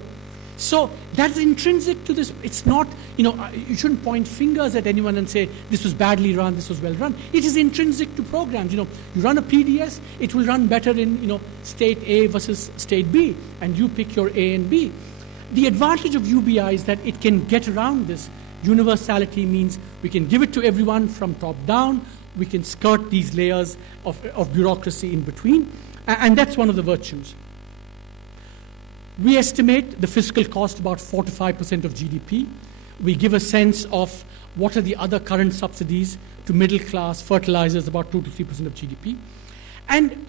So that's intrinsic to this. It's not, you shouldn't point fingers at anyone and say, this was badly run, this was well run. It is intrinsic to programs. You run a PDS, it will run better in, state A versus state B, and you pick your A and B. The advantage of UBI is that it can get around this. Universality means we can give it to everyone from top down. We can skirt these layers of bureaucracy in between. And that's one of the virtues. We estimate the fiscal cost about 4 to 5% of GDP. We give a sense of what are the other current subsidies to middle class, fertilizers, about 2 to 3% of GDP. And,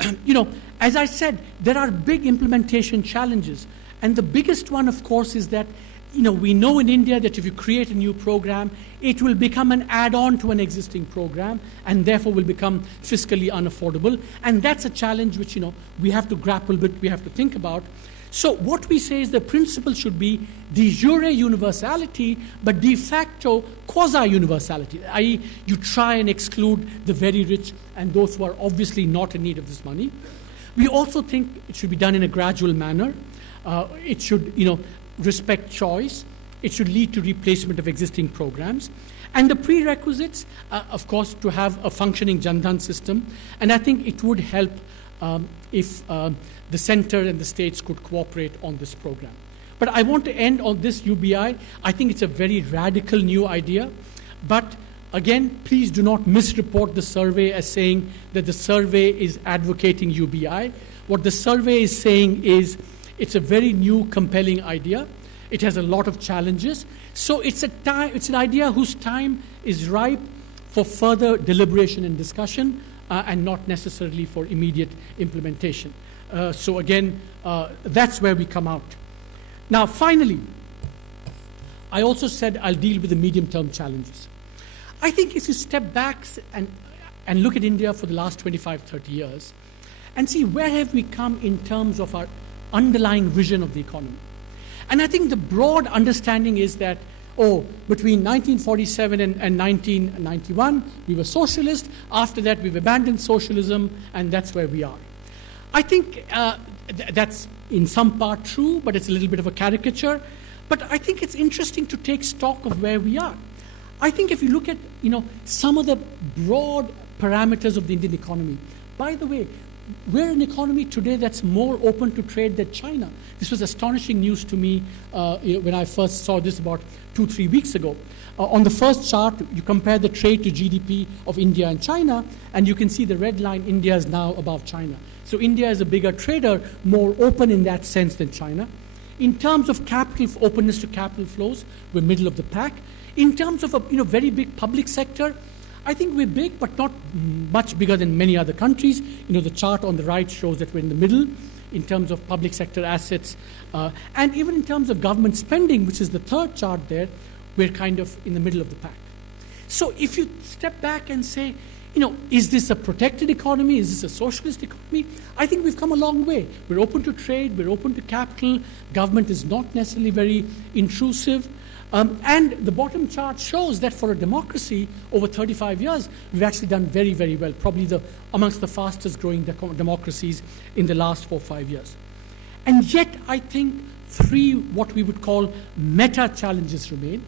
as I said, there are big implementation challenges. And the biggest one, of course, is that, we know in India that if you create a new program, it will become an add-on to an existing program and therefore will become fiscally unaffordable. And that's a challenge which, we have to grapple with, we have to think about. So what we say is the principle should be de jure universality, but de facto quasi-universality, i.e. you try and exclude the very rich and those who are obviously not in need of this money. We also think it should be done in a gradual manner. It should, respect choice. It should lead to replacement of existing programs. And the prerequisites, of course, to have a functioning Jan Dhan system. And I think it would help if the center and the states could cooperate on this program. But I want to end on this UBI. I think it's a very radical new idea. But again, please do not misreport the survey as saying that the survey is advocating UBI. What the survey is saying is it's a very new, compelling idea. It has a lot of challenges. So it's an idea whose time is ripe for further deliberation and discussion and not necessarily for immediate implementation. So again, that's where we come out. Now, finally, I also said I'll deal with the medium-term challenges. I think if you step back and look at India for the last 25, 30 years and see where have we come in terms of our underlying vision of the economy. And I think the broad understanding is that, between 1947 and 1991, we were socialist. After that, we've abandoned socialism, and that's where we are. I think that's in some part true, but it's a little bit of a caricature. But I think it's interesting to take stock of where we are. I think if you look at, some of the broad parameters of the Indian economy, by the way, we're an economy today that's more open to trade than China. This was astonishing news to me when I first saw this about 2-3 weeks ago. On the first chart, you compare the trade to GDP of India and China, and you can see the red line, India is now above China. So India is a bigger trader, more open in that sense than China. In terms of capital, openness to capital flows, we're middle of the pack. In terms of a very big public sector, I think we're big, but not much bigger than many other countries. The chart on the right shows that we're in the middle in terms of public sector assets. And even in terms of government spending, which is the third chart there, we're kind of in the middle of the pack. So if you step back and say, is this a protected economy? Is this a socialist economy? I think we've come a long way. We're open to trade. We're open to capital. Government is not necessarily very intrusive. And the bottom chart shows that for a democracy over 35 years, we've actually done very, very well, probably amongst the fastest growing democracies in the last 4 or 5 years. And yet, I think 3 what we would call meta challenges remain.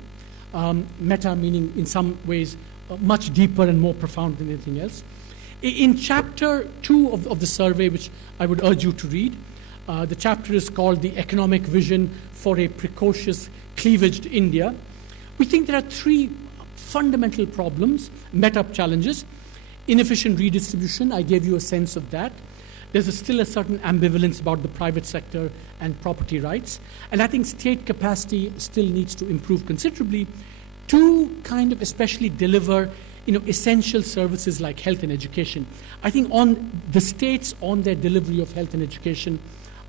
Meta meaning in some ways much deeper and more profound than anything else. In chapter 2 of the survey, which I would urge you to read, the chapter is called The Economic Vision for a Precocious Cleavaged India. We think there are 3 fundamental problems, meta challenges. Inefficient redistribution, I gave you a sense of that. There's still a certain ambivalence about the private sector and property rights. And I think state capacity still needs to improve considerably to kind of especially deliver essential services like health and education. I think on the states on their delivery of health and education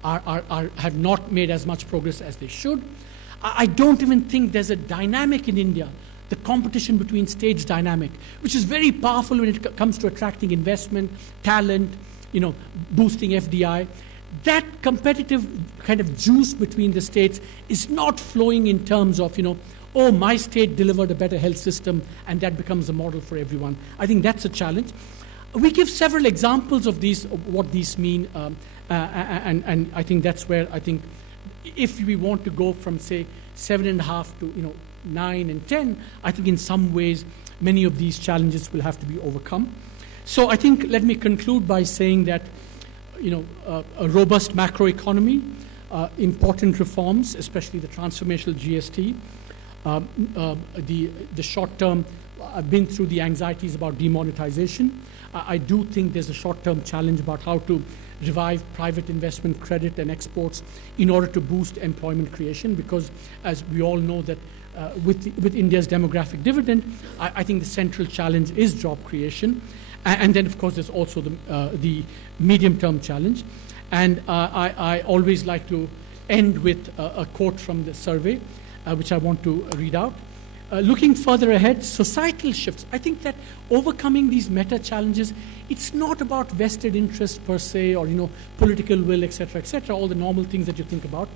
have not made as much progress as they should. I don't even think there's a dynamic in India, the competition between states dynamic, which is very powerful when it comes to attracting investment, talent, boosting FDI. That competitive kind of juice between the states is not flowing in terms of, my state delivered a better health system and that becomes a model for everyone. I think that's a challenge. We give several examples of what these mean, and I think that's where I think if we want to go from, say, 7.5 to 9 and 10, I think in some ways many of these challenges will have to be overcome. So I think let me conclude by saying that a robust macroeconomy, important reforms, especially the transformational GST, the short-term I've been through the anxieties about demonetization. I do think there's a short-term challenge about how to revive private investment, credit, and exports in order to boost employment creation, because as we all know that with India's demographic dividend, I think the central challenge is job creation. And then, of course, there's also the medium-term challenge. And I always like to end with a quote from the survey, which I want to read out. Looking further ahead, societal shifts. I think that overcoming these meta challenges, it's not about vested interest per se, or political will, etc., all the normal things that you think about.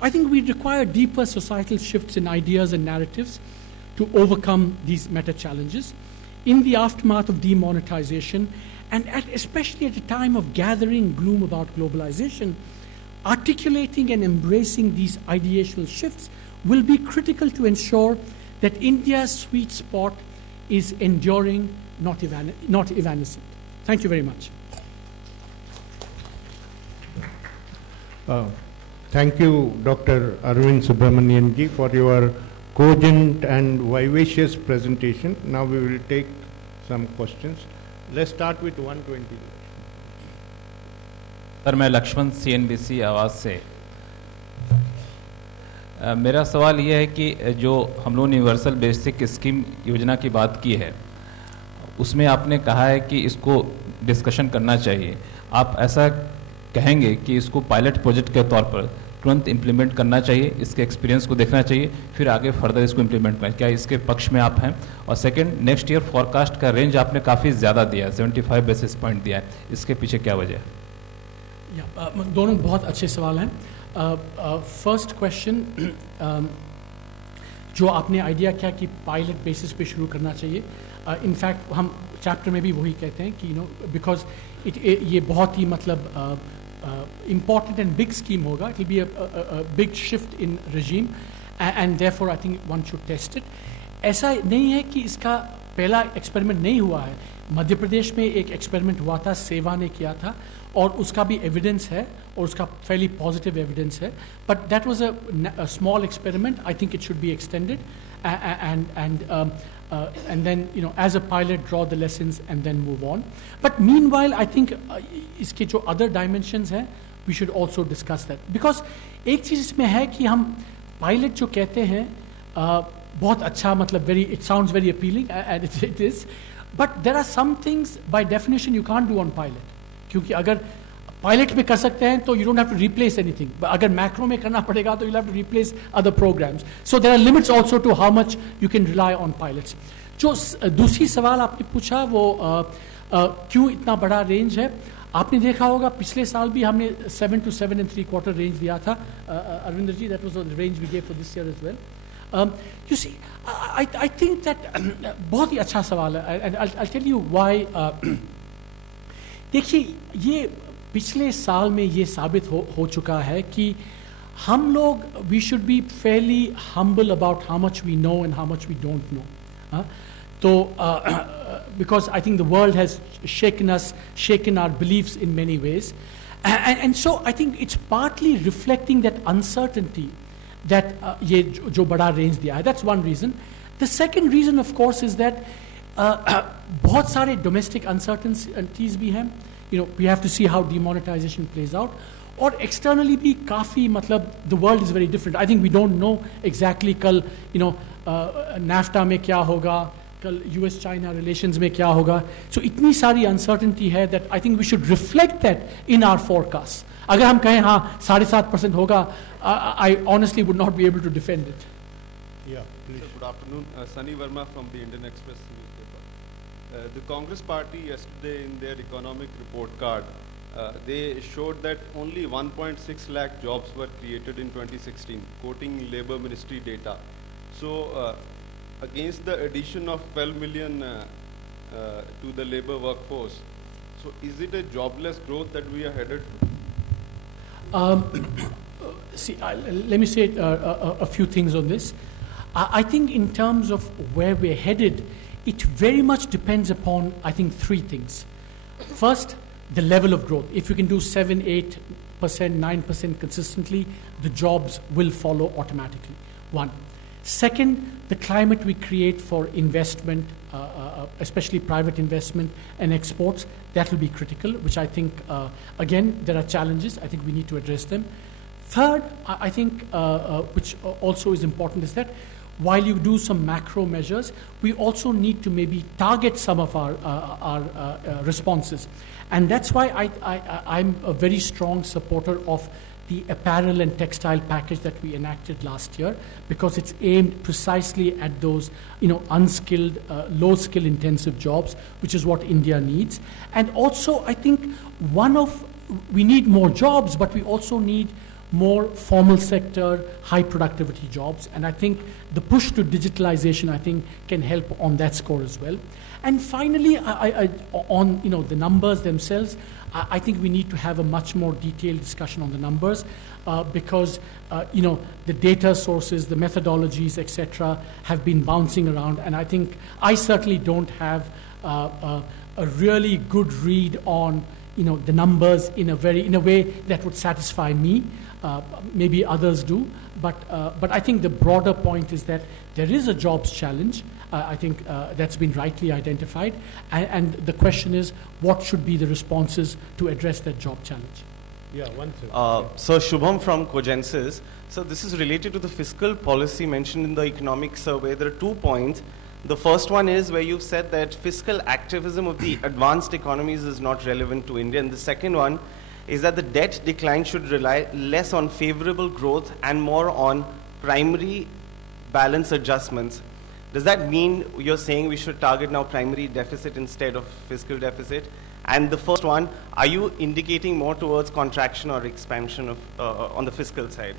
I think we require deeper societal shifts in ideas and narratives to overcome these meta challenges. In the aftermath of demonetization, and especially at a time of gathering gloom about globalization, articulating and embracing these ideational shifts will be critical to ensure that India's sweet spot is enduring, not evanescent. Thank you very much. Thank you, Dr. Arvind Subramanian ji, for your cogent and vivacious presentation. Now we will take some questions. Let's start with 120. Sir, मैं Lakshman CNBC आवाज़ से मेरा सवाल ये है कि जो हम लोग यूनिवर्सल बेसिक स्कीम योजना की बात की है, उसमें आपने कहा है कि इसको डिस्कशन करना चाहिए. आप ऐसा कहेंगे कि इसको पायलट प्रोजेक्ट के तौर पर तुरंत इम्प्लीमेंट करना चाहिए, इसके एक्सपीरियंस को देखना चाहिए, फिर आगे फर्दर इसको इम्प्लीमेंट करना, क्या इसके पक्ष में आप हैं? और सेकंड, नेक्स्ट ईयर फॉरकास्ट का रेंज आपने काफ़ी ज़्यादा दिया है, 75 बेसिस पॉइंट दिया है, इसके पीछे क्या वजह है? दोनों बहुत अच्छे सवाल हैं. फर्स्ट क्वेश्चन, जो आपने आइडिया किया कि पायलट बेसिस पे शुरू करना चाहिए, इनफैक्ट हम चैप्टर में भी वही कहते हैं कि बिकॉज ये बहुत ही मतलब important and big scheme hoga. It will be a big shift in regime, and therefore I think one should test it. ऐसा नहीं है कि इसका पहला एक्सपेरिमेंट नहीं हुआ है. मध्य प्रदेश में एक एक्सपेरिमेंट हुआ था, सेवा ने किया था, और उसका भी एविडेंस है, और उसका fairly positive evidence है. But that was a small experiment. I think it should be extended, and then as a pilot draw the lessons and then move on. But meanwhile, I think इसके जो other dimensions हैं, we should also discuss that, because एक चीज़ इसमें है कि हम pilot जो कहते हैं बहुत अच्छा, मतलब it sounds very appealing, and it is, but there are some things by definition you can't do on pilot, क्योंकि अगर पायलट में कर सकते हैं तो you don't have to replace anything, अगर मैक्रो में करना पड़ेगा तो you'll have to replace other programs. So there are limits also to how much you can rely on pilots. जो दूसरी सवाल आपने पूछा वो क्यों इतना बड़ा रेंज है, आपने देखा होगा पिछले साल भी हमने 7 to 7 3/4 रेंज दिया था. Arvind ji, that was the range we gave for this year as well. You see, I think that बहुत ही अच्छा सवाल है, and I'll tell you why. देखिए, ये पिछले साल में ये साबित हो चुका है कि हम लोग we should be fairly humble about how much we know and how much we don't know. So because I think the world has shaken our beliefs in many ways, and so I think it's partly reflecting that uncertainty that ये जो बड़ा range दिया है. That's one reason. The second reason, of course, is that बहुत सारे domestic uncertainties भी हैं. We have to see how demonetization plays out. Or externally भी काफ़ी, मतलब the world is very different. I think we don't know exactly कल NAFTA में क्या होगा, कल US-China relations में क्या होगा. So इतनी सारी uncertainty है that I think we should reflect that in our forecasts. अगर हम कहें हाँ 7.5% होगा, I honestly would not be able to defend it. Yeah, please. Good afternoon. Sunny Verma from the Indian Express newspaper. The Congress party yesterday in their economic report card, they showed that only 1.6 lakh jobs were created in 2016, quoting Labour Ministry data. So against the addition of 12 million to the labour workforce, so is it a jobless growth that we are headed to? See, let me say a few things on this. I think in terms of where we're headed, it very much depends upon, I think, three things. First, the level of growth. If you can do 7, 8%, 9% consistently, the jobs will follow automatically. One. Second, the climate we create for investment, especially private investment and exports, that will be critical, which I think, again, there are challenges. I think we need to address them. Third, I think, which also is important, is that while you do some macro measures, we also need to maybe target some of our responses. And that's why I'm a very strong supporter of the apparel and textile package that we enacted last year, because it's aimed precisely at those, unskilled, low skill intensive jobs, which is what India needs. And also, I think we need more jobs, but we also need more formal sector, high productivity jobs. And I think the push to digitalization, I think, can help on that score as well. And finally, on the numbers themselves, I think we need to have a much more detailed discussion on the numbers, because the data sources, the methodologies, etc., have been bouncing around, and I think I certainly don't have a really good read on the numbers in a way that would satisfy me. Maybe others do, but I think the broader point is that there is a jobs challenge. I think that's been rightly identified, and the question is, what should be the responses to address that job challenge? Yeah, one second. So Shubham from Cogensis. So this is related to the fiscal policy mentioned in the economic survey. There are 2 points. The first one is where you've said that fiscal activism of the advanced economies is not relevant to India. And the second one is that the debt decline should rely less on favorable growth and more on primary balance adjustments. Does that mean you're saying we should target now primary deficit instead of fiscal deficit? And the first one, are you indicating more towards contraction or expansion of on the fiscal side?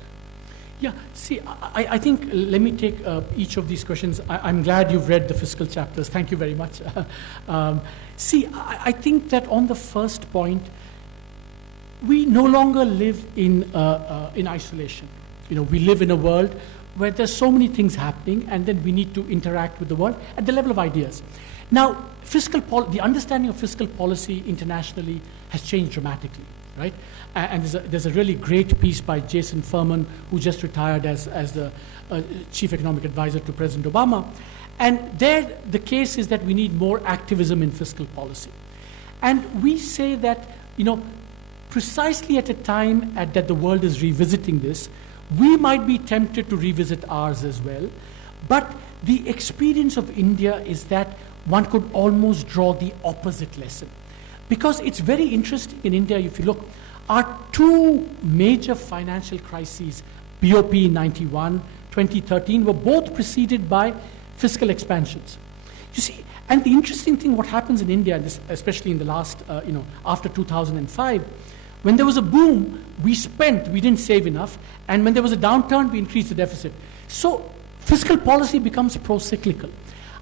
Yeah, see, I think, let me take each of these questions. I'm glad you've read the fiscal chapters. Thank you very much. See, I think that on the first point, we no longer live in isolation. We live in a world where there's so many things happening, and then we need to interact with the world at the level of ideas. Now, the understanding of fiscal policy internationally has changed dramatically, right? And there's a really great piece by Jason Furman, who just retired as the chief economic advisor to President Obama. And there, the case is that we need more activism in fiscal policy. And we say that, precisely at a time that the world is revisiting this, we might be tempted to revisit ours as well. But the experience of India is that one could almost draw the opposite lesson. Because it's very interesting in India, if you look, our 2 major financial crises, BOP in 91, 2013, were both preceded by fiscal expansions. You see, and the interesting thing, what happens in India, especially in the last, after 2005, when there was a boom, we didn't save enough, and when there was a downturn, we increased the deficit. So fiscal policy becomes pro-cyclical.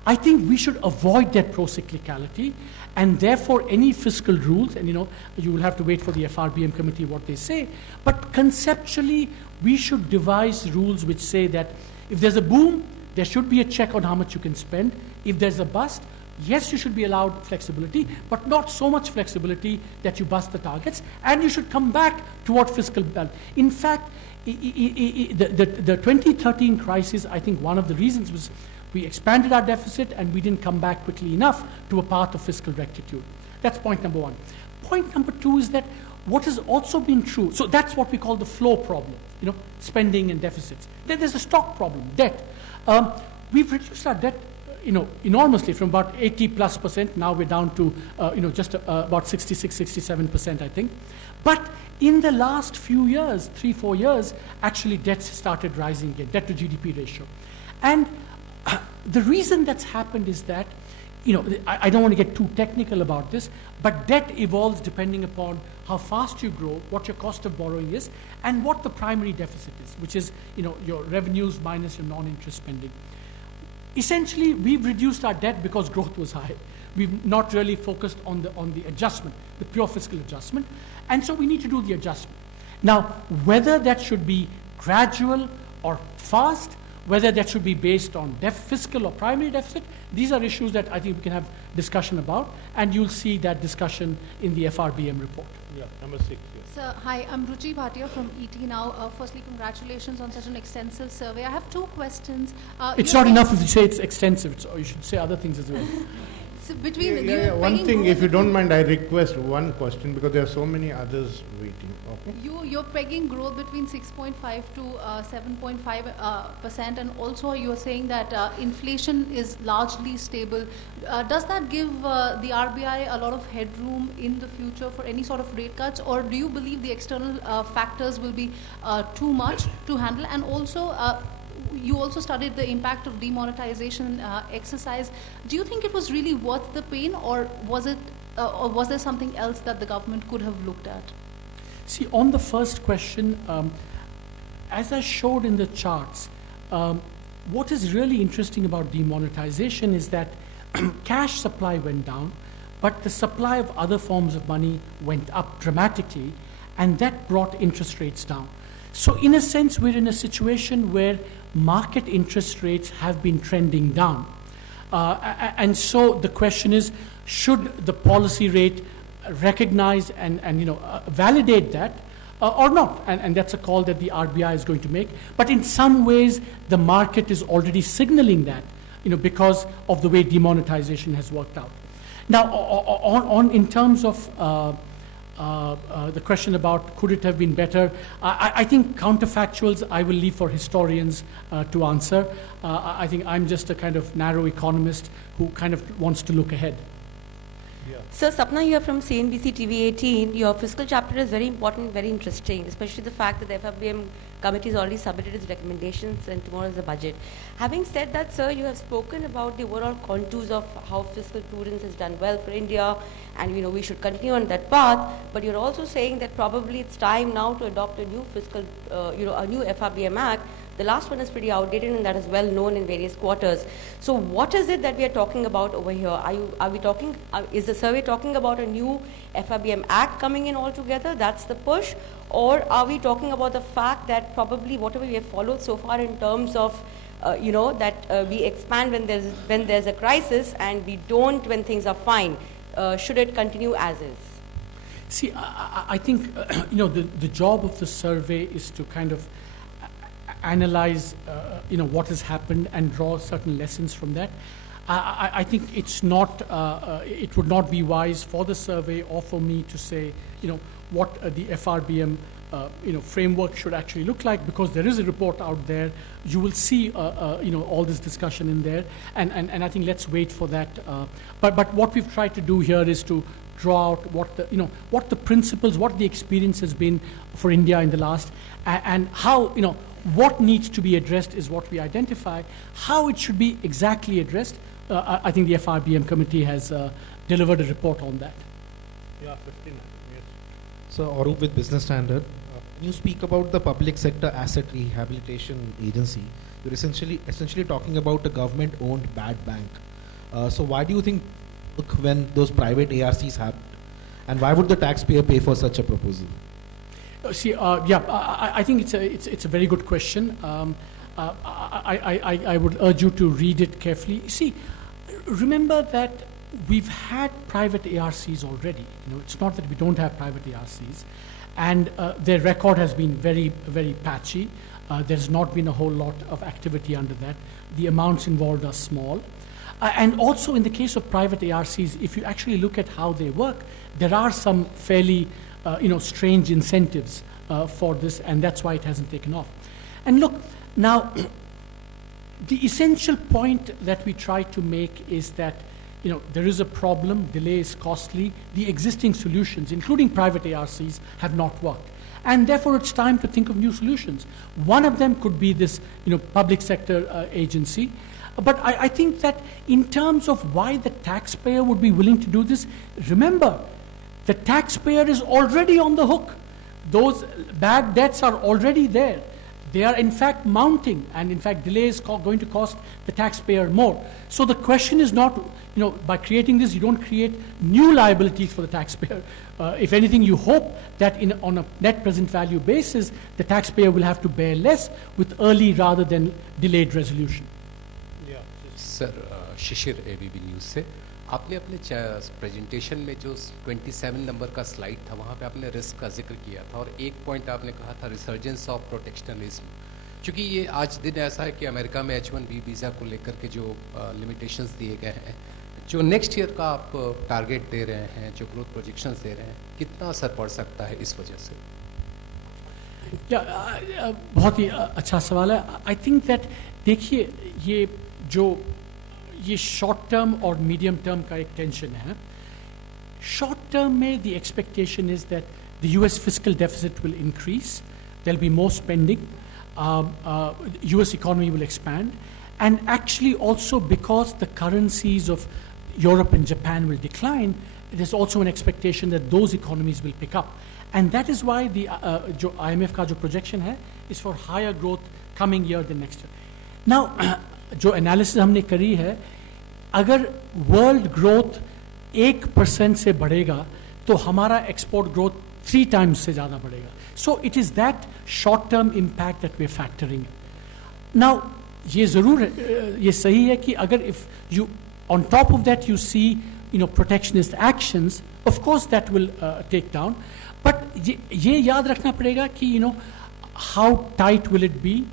I think we should avoid that pro-cyclicality, and therefore any fiscal rules, and you will have to wait for the FRBM committee what they say, but conceptually we should devise rules which say that if there's a boom, there should be a check on how much you can spend. If there's a bust, yes, you should be allowed flexibility, but not so much flexibility that you bust the targets, and you should come back toward fiscal balance. In fact, the 2013 crisis, I think one of the reasons was we expanded our deficit and we didn't come back quickly enough to a path of fiscal rectitude. That's point number 1. Point number 2 is that what has also been true, so that's what we call the flow problem, spending and deficits. Then there's a stock problem, debt. We've reduced our debt enormously from about 80+%. Now we're down to, just about 66, 67%, I think. But in the last few years, 3-4 years, actually debts started rising again, debt to GDP ratio. And the reason that's happened is that, I don't want to get too technical about this, but debt evolves depending upon how fast you grow, what your cost of borrowing is, and what the primary deficit is, which is, your revenues minus your non-interest spending. Essentially, we've reduced our debt because growth was high. We've not really focused on the adjustment, the pure fiscal adjustment, and so we need to do the adjustment. Now, whether that should be gradual or fast, whether that should be based on fiscal or primary deficit, these are issues that I think we can have discussion about, and you'll see that discussion in the FRBM report. Yeah, number 6. Yeah. Sir, hi, I'm Ruchi Bhatia from ET Now. Firstly, congratulations on such an extensive survey. I have two questions. It's not enough if you say it's extensive, so you should say other things as well. So between one thing, if you don't mind, I request one question because there are so many others waiting. Okay. You're pegging growth between 6.5 to 7.5%, and also you're saying that inflation is largely stable. Does that give the RBI a lot of headroom in the future for any sort of rate cuts, or do you believe the external factors will be too much to handle? And also, you also studied the impact of demonetization exercise. Do you think it was really worth the pain, or was there something else that the government could have looked at? See, on the first question, as I showed in the charts, what is really interesting about demonetization is that cash supply went down, but the supply of other forms of money went up dramatically, and that brought interest rates down. So in a sense, we're in a situation where market interest rates have been trending down. And so the question is, should the policy rate recognize and validate that or not? And that's a call that the RBI is going to make. But in some ways, the market is already signaling that, because of the way demonetization has worked out. Now, in terms of the question about could it have been better, I think counterfactuals I will leave for historians to answer. I think I'm just a kind of narrow economist who kind of wants to look ahead. Sir, Sapna here from CNBC TV 18. Your fiscal chapter is very important, very interesting, especially the fact that the FRBM committee has already submitted its recommendations and tomorrow is the budget. Having said that, sir, you have spoken about the overall contours of how fiscal prudence has done well for India, and we should continue on that path, but you're also saying that probably it's time now to adopt a new fiscal, a new FRBM Act. The last one is pretty outdated, and that is well known in various quarters. So what is it that we are talking about over here? Are we talking, is the survey talking about a new FRBM Act coming in altogether? That's the push? Or are we talking about the fact that probably whatever we have followed so far in terms of, that we expand when there's a crisis and we don't when things are fine? Should it continue as is? See, I think, the job of the survey is to kind of analyze, what has happened and draw certain lessons from that. I think it's not, it would not be wise for the survey or for me to say, what the FRBM, framework should actually look like, because there is a report out there. You will see, all this discussion in there, and I think let's wait for that. But what we've tried to do here is to draw out what the principles, what the experience has been for India in the last, and how, what needs to be addressed is what we identify. How it should be exactly addressed, I think the FRBM committee has delivered a report on that. Yeah, 59, yes. So, Arup with Business Standard, when you speak about the public sector asset rehabilitation agency, you're essentially talking about a government-owned bad bank. So why do you think when those private ARCs happened, and why would the taxpayer pay for such a proposal? See, I think it's a very good question. I would urge you to read it carefully. See, remember that we've had private ARCs already. It's not that we don't have private ARCs, and their record has been very, very patchy. There's not been a whole lot of activity under that. The amounts involved are small. And also in the case of private ARCs, if you actually look at how they work, there are some fairly strange incentives for this, and that's why it hasn't taken off. And look, now, the essential point that we try to make is that there is a problem, delay is costly, the existing solutions, including private ARCs, have not worked. And therefore, it's time to think of new solutions. One of them could be this public sector agency. But I think that in terms of why the taxpayer would be willing to do this, remember, the taxpayer is already on the hook. Those bad debts are already there. They are in fact mounting, and in fact delay is going to cost the taxpayer more. So the question is not, by creating this, you don't create new liabilities for the taxpayer. If anything, you hope that on a net present value basis, the taxpayer will have to bear less with early rather than delayed resolution. Sir Shishir ABP news से आपने अपने presentation में जो 27 number का slide था वहाँ पे आपने रिस्क का जिक्र किया था और एक पॉइंट आपने कहा था रिसर्जेंस ऑफ प्रोटेक्शनलिज्म, क्योंकि ये आज दिन ऐसा है कि अमेरिका में H1B वीज़ा को लेकर के जो लिमिटेशंस दिए गए हैं, जो नेक्स्ट ईयर का आप टारगेट दे रहे हैं, जो ग्रोथ प्रोजेक्शंस दे रहे हैं, कितना असर पड़ सकता है इस वजह से? बहुत ही अच्छा सवाल है। आई थिंक दैट देखिए ये शॉर्ट टर्म और मीडियम टर्म का एक टेंशन है। शॉर्ट टर्म में the expectation is that the US fiscal deficit will increase, there'll be more spending, US economy will expand, and actually also because the currencies of Europe and Japan will decline, there's also an expectation that those economies will pick up. And that is why the जो IMF का जो projection है is for higher growth coming year than next year. Now जो analysis हमने करी है, अगर world growth 1% से बढ़ेगा तो हमारा export growth 3 times से ज़्यादा बढ़ेगा. So it is that short-term impact that we're factoring in. Now ये ज़रूर ये सही है कि अगर if you on top of that you see protectionist actions, of course that will take down. But ये याद रखना पड़ेगा कि how tight will it be,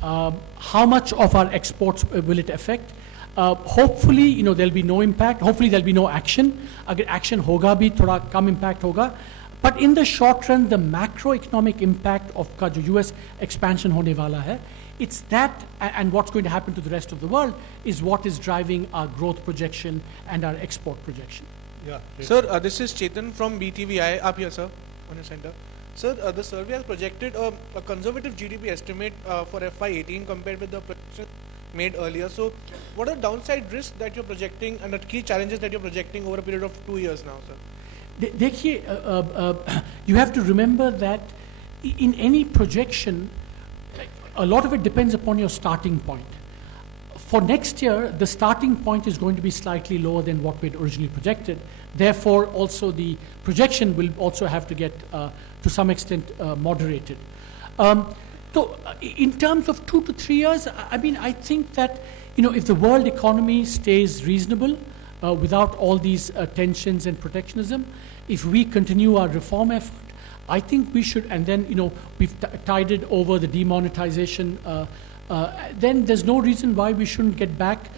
how much of our exports will it affect. Hopefully there'll be no impact, hopefully there'll be no action. अगर action होगा भी थोड़ा कम impact होगा. But in the short run, the macroeconomic impact of का जो US expansion होने वाला है, it's that and what's going to happen to the rest of the world is what is driving our growth projection and our export projection. Yeah. Sir, this is Chetan from BTVI. Up here, sir, on your center. Sir, the survey has projected a conservative GDP estimate for FY18 compared with the projection made earlier. So, what are the downside risks that you're projecting and the key challenges that you're projecting over a period of 2 years now, sir? देखिए, you have to remember that in any projection, a lot of it depends upon your starting point. For next year, the starting point is going to be slightly lower than what we had originally projected. Therefore, also the projection will also have to get, to some extent, moderated. So, in terms of 2 to 3 years, I mean, I think that, if the world economy stays reasonable, without all these tensions and protectionism, if we continue our reform effort, I think we should, and then, we've tided over the demonetization, then there's no reason why we shouldn't get back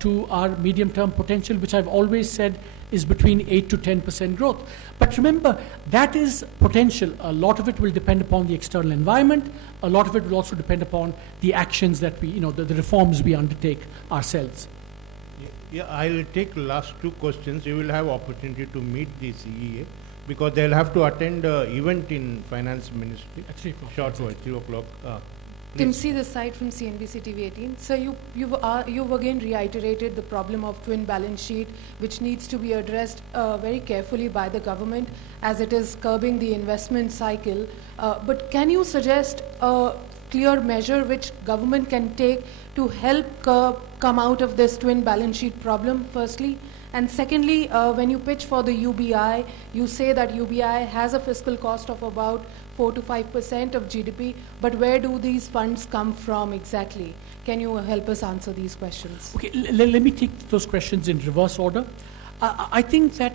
to our medium-term potential, which I've always said is between 8 to 10% growth. But remember, that is potential. A lot of it will depend upon the external environment. A lot of it will also depend upon the actions that we, the reforms we undertake ourselves. Yeah, I'll take last 2 questions. You will have opportunity to meet the CEA because they'll have to attend an event in Finance Ministry. At 3 o'clock. Short one, 3 o'clock. Timsi this side from CNBC TV 18. So you've again reiterated the problem of twin balance sheet, which needs to be addressed very carefully by the government as it is curbing the investment cycle. But can you suggest a clear measure which government can take to help come out of this twin balance sheet problem, firstly? And secondly, when you pitch for the UBI, you say that UBI has a fiscal cost of about 4 to 5% of GDP, but where do these funds come from exactly? Can you help us answer these questions? Okay, let me take those questions in reverse order. I think that,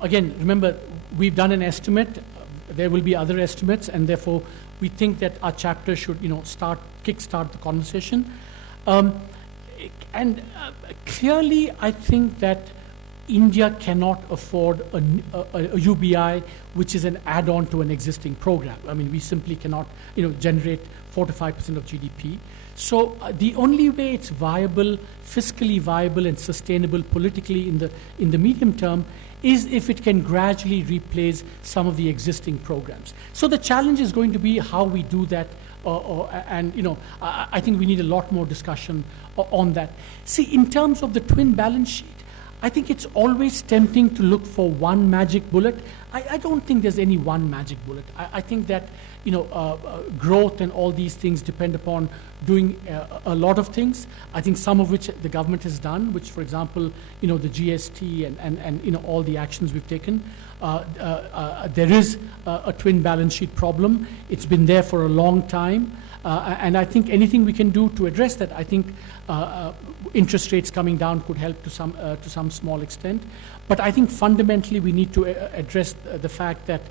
again, remember, we've done an estimate. There will be other estimates, and therefore, we think that our chapter should, kickstart the conversation. And clearly, I think that India cannot afford a UBI which is an add-on to an existing program. I mean, we simply cannot, generate 4 to 5% of GDP. So the only way it's viable, fiscally viable and sustainable politically in the medium term is if it can gradually replace some of the existing programs. So the challenge is going to be how we do that. And I think we need a lot more discussion on that. See, in terms of the twin balance sheet, I think it's always tempting to look for one magic bullet. I don't think there's any one magic bullet. I think that growth and all these things depend upon doing a lot of things. I think some of which the government has done, which, for example, the GST and all the actions we've taken. There is a twin balance sheet problem. It's been there for a long time. And I think anything we can do to address that, I think interest rates coming down could help to some small extent. But I think fundamentally we need to address the fact that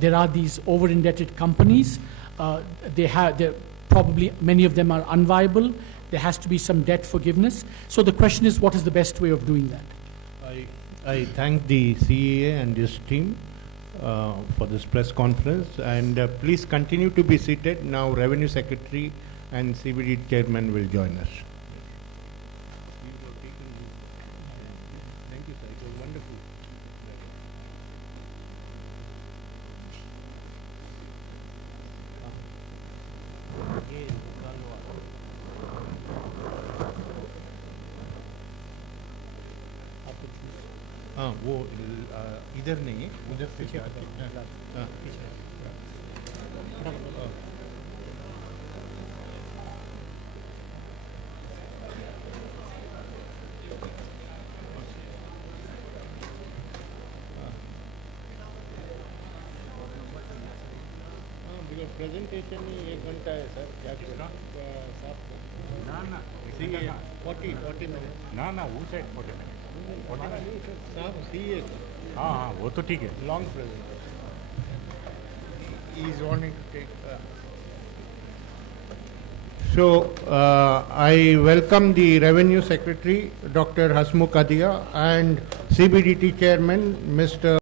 there are these over-indebted companies. Probably many of them are unviable. There has to be some debt forgiveness. So the question is, what is the best way of doing that? I thank the CEA and his team for this press conference, and please continue to be seated. Now Revenue Secretary and CBD Chairman will join us. Thank you, sir. It was wonderful. वो इधर नहीं है, उधर से presentation ही 1 घंटा है sir, क्या ना 40 मिनट ना वो साइड 40 मिनट साहब सीए हाँ वो तो ठीक है long presentation is wanting to take So I welcome the Revenue Secretary Dr. Hasmukh Adia and CBDT Chairman Mr.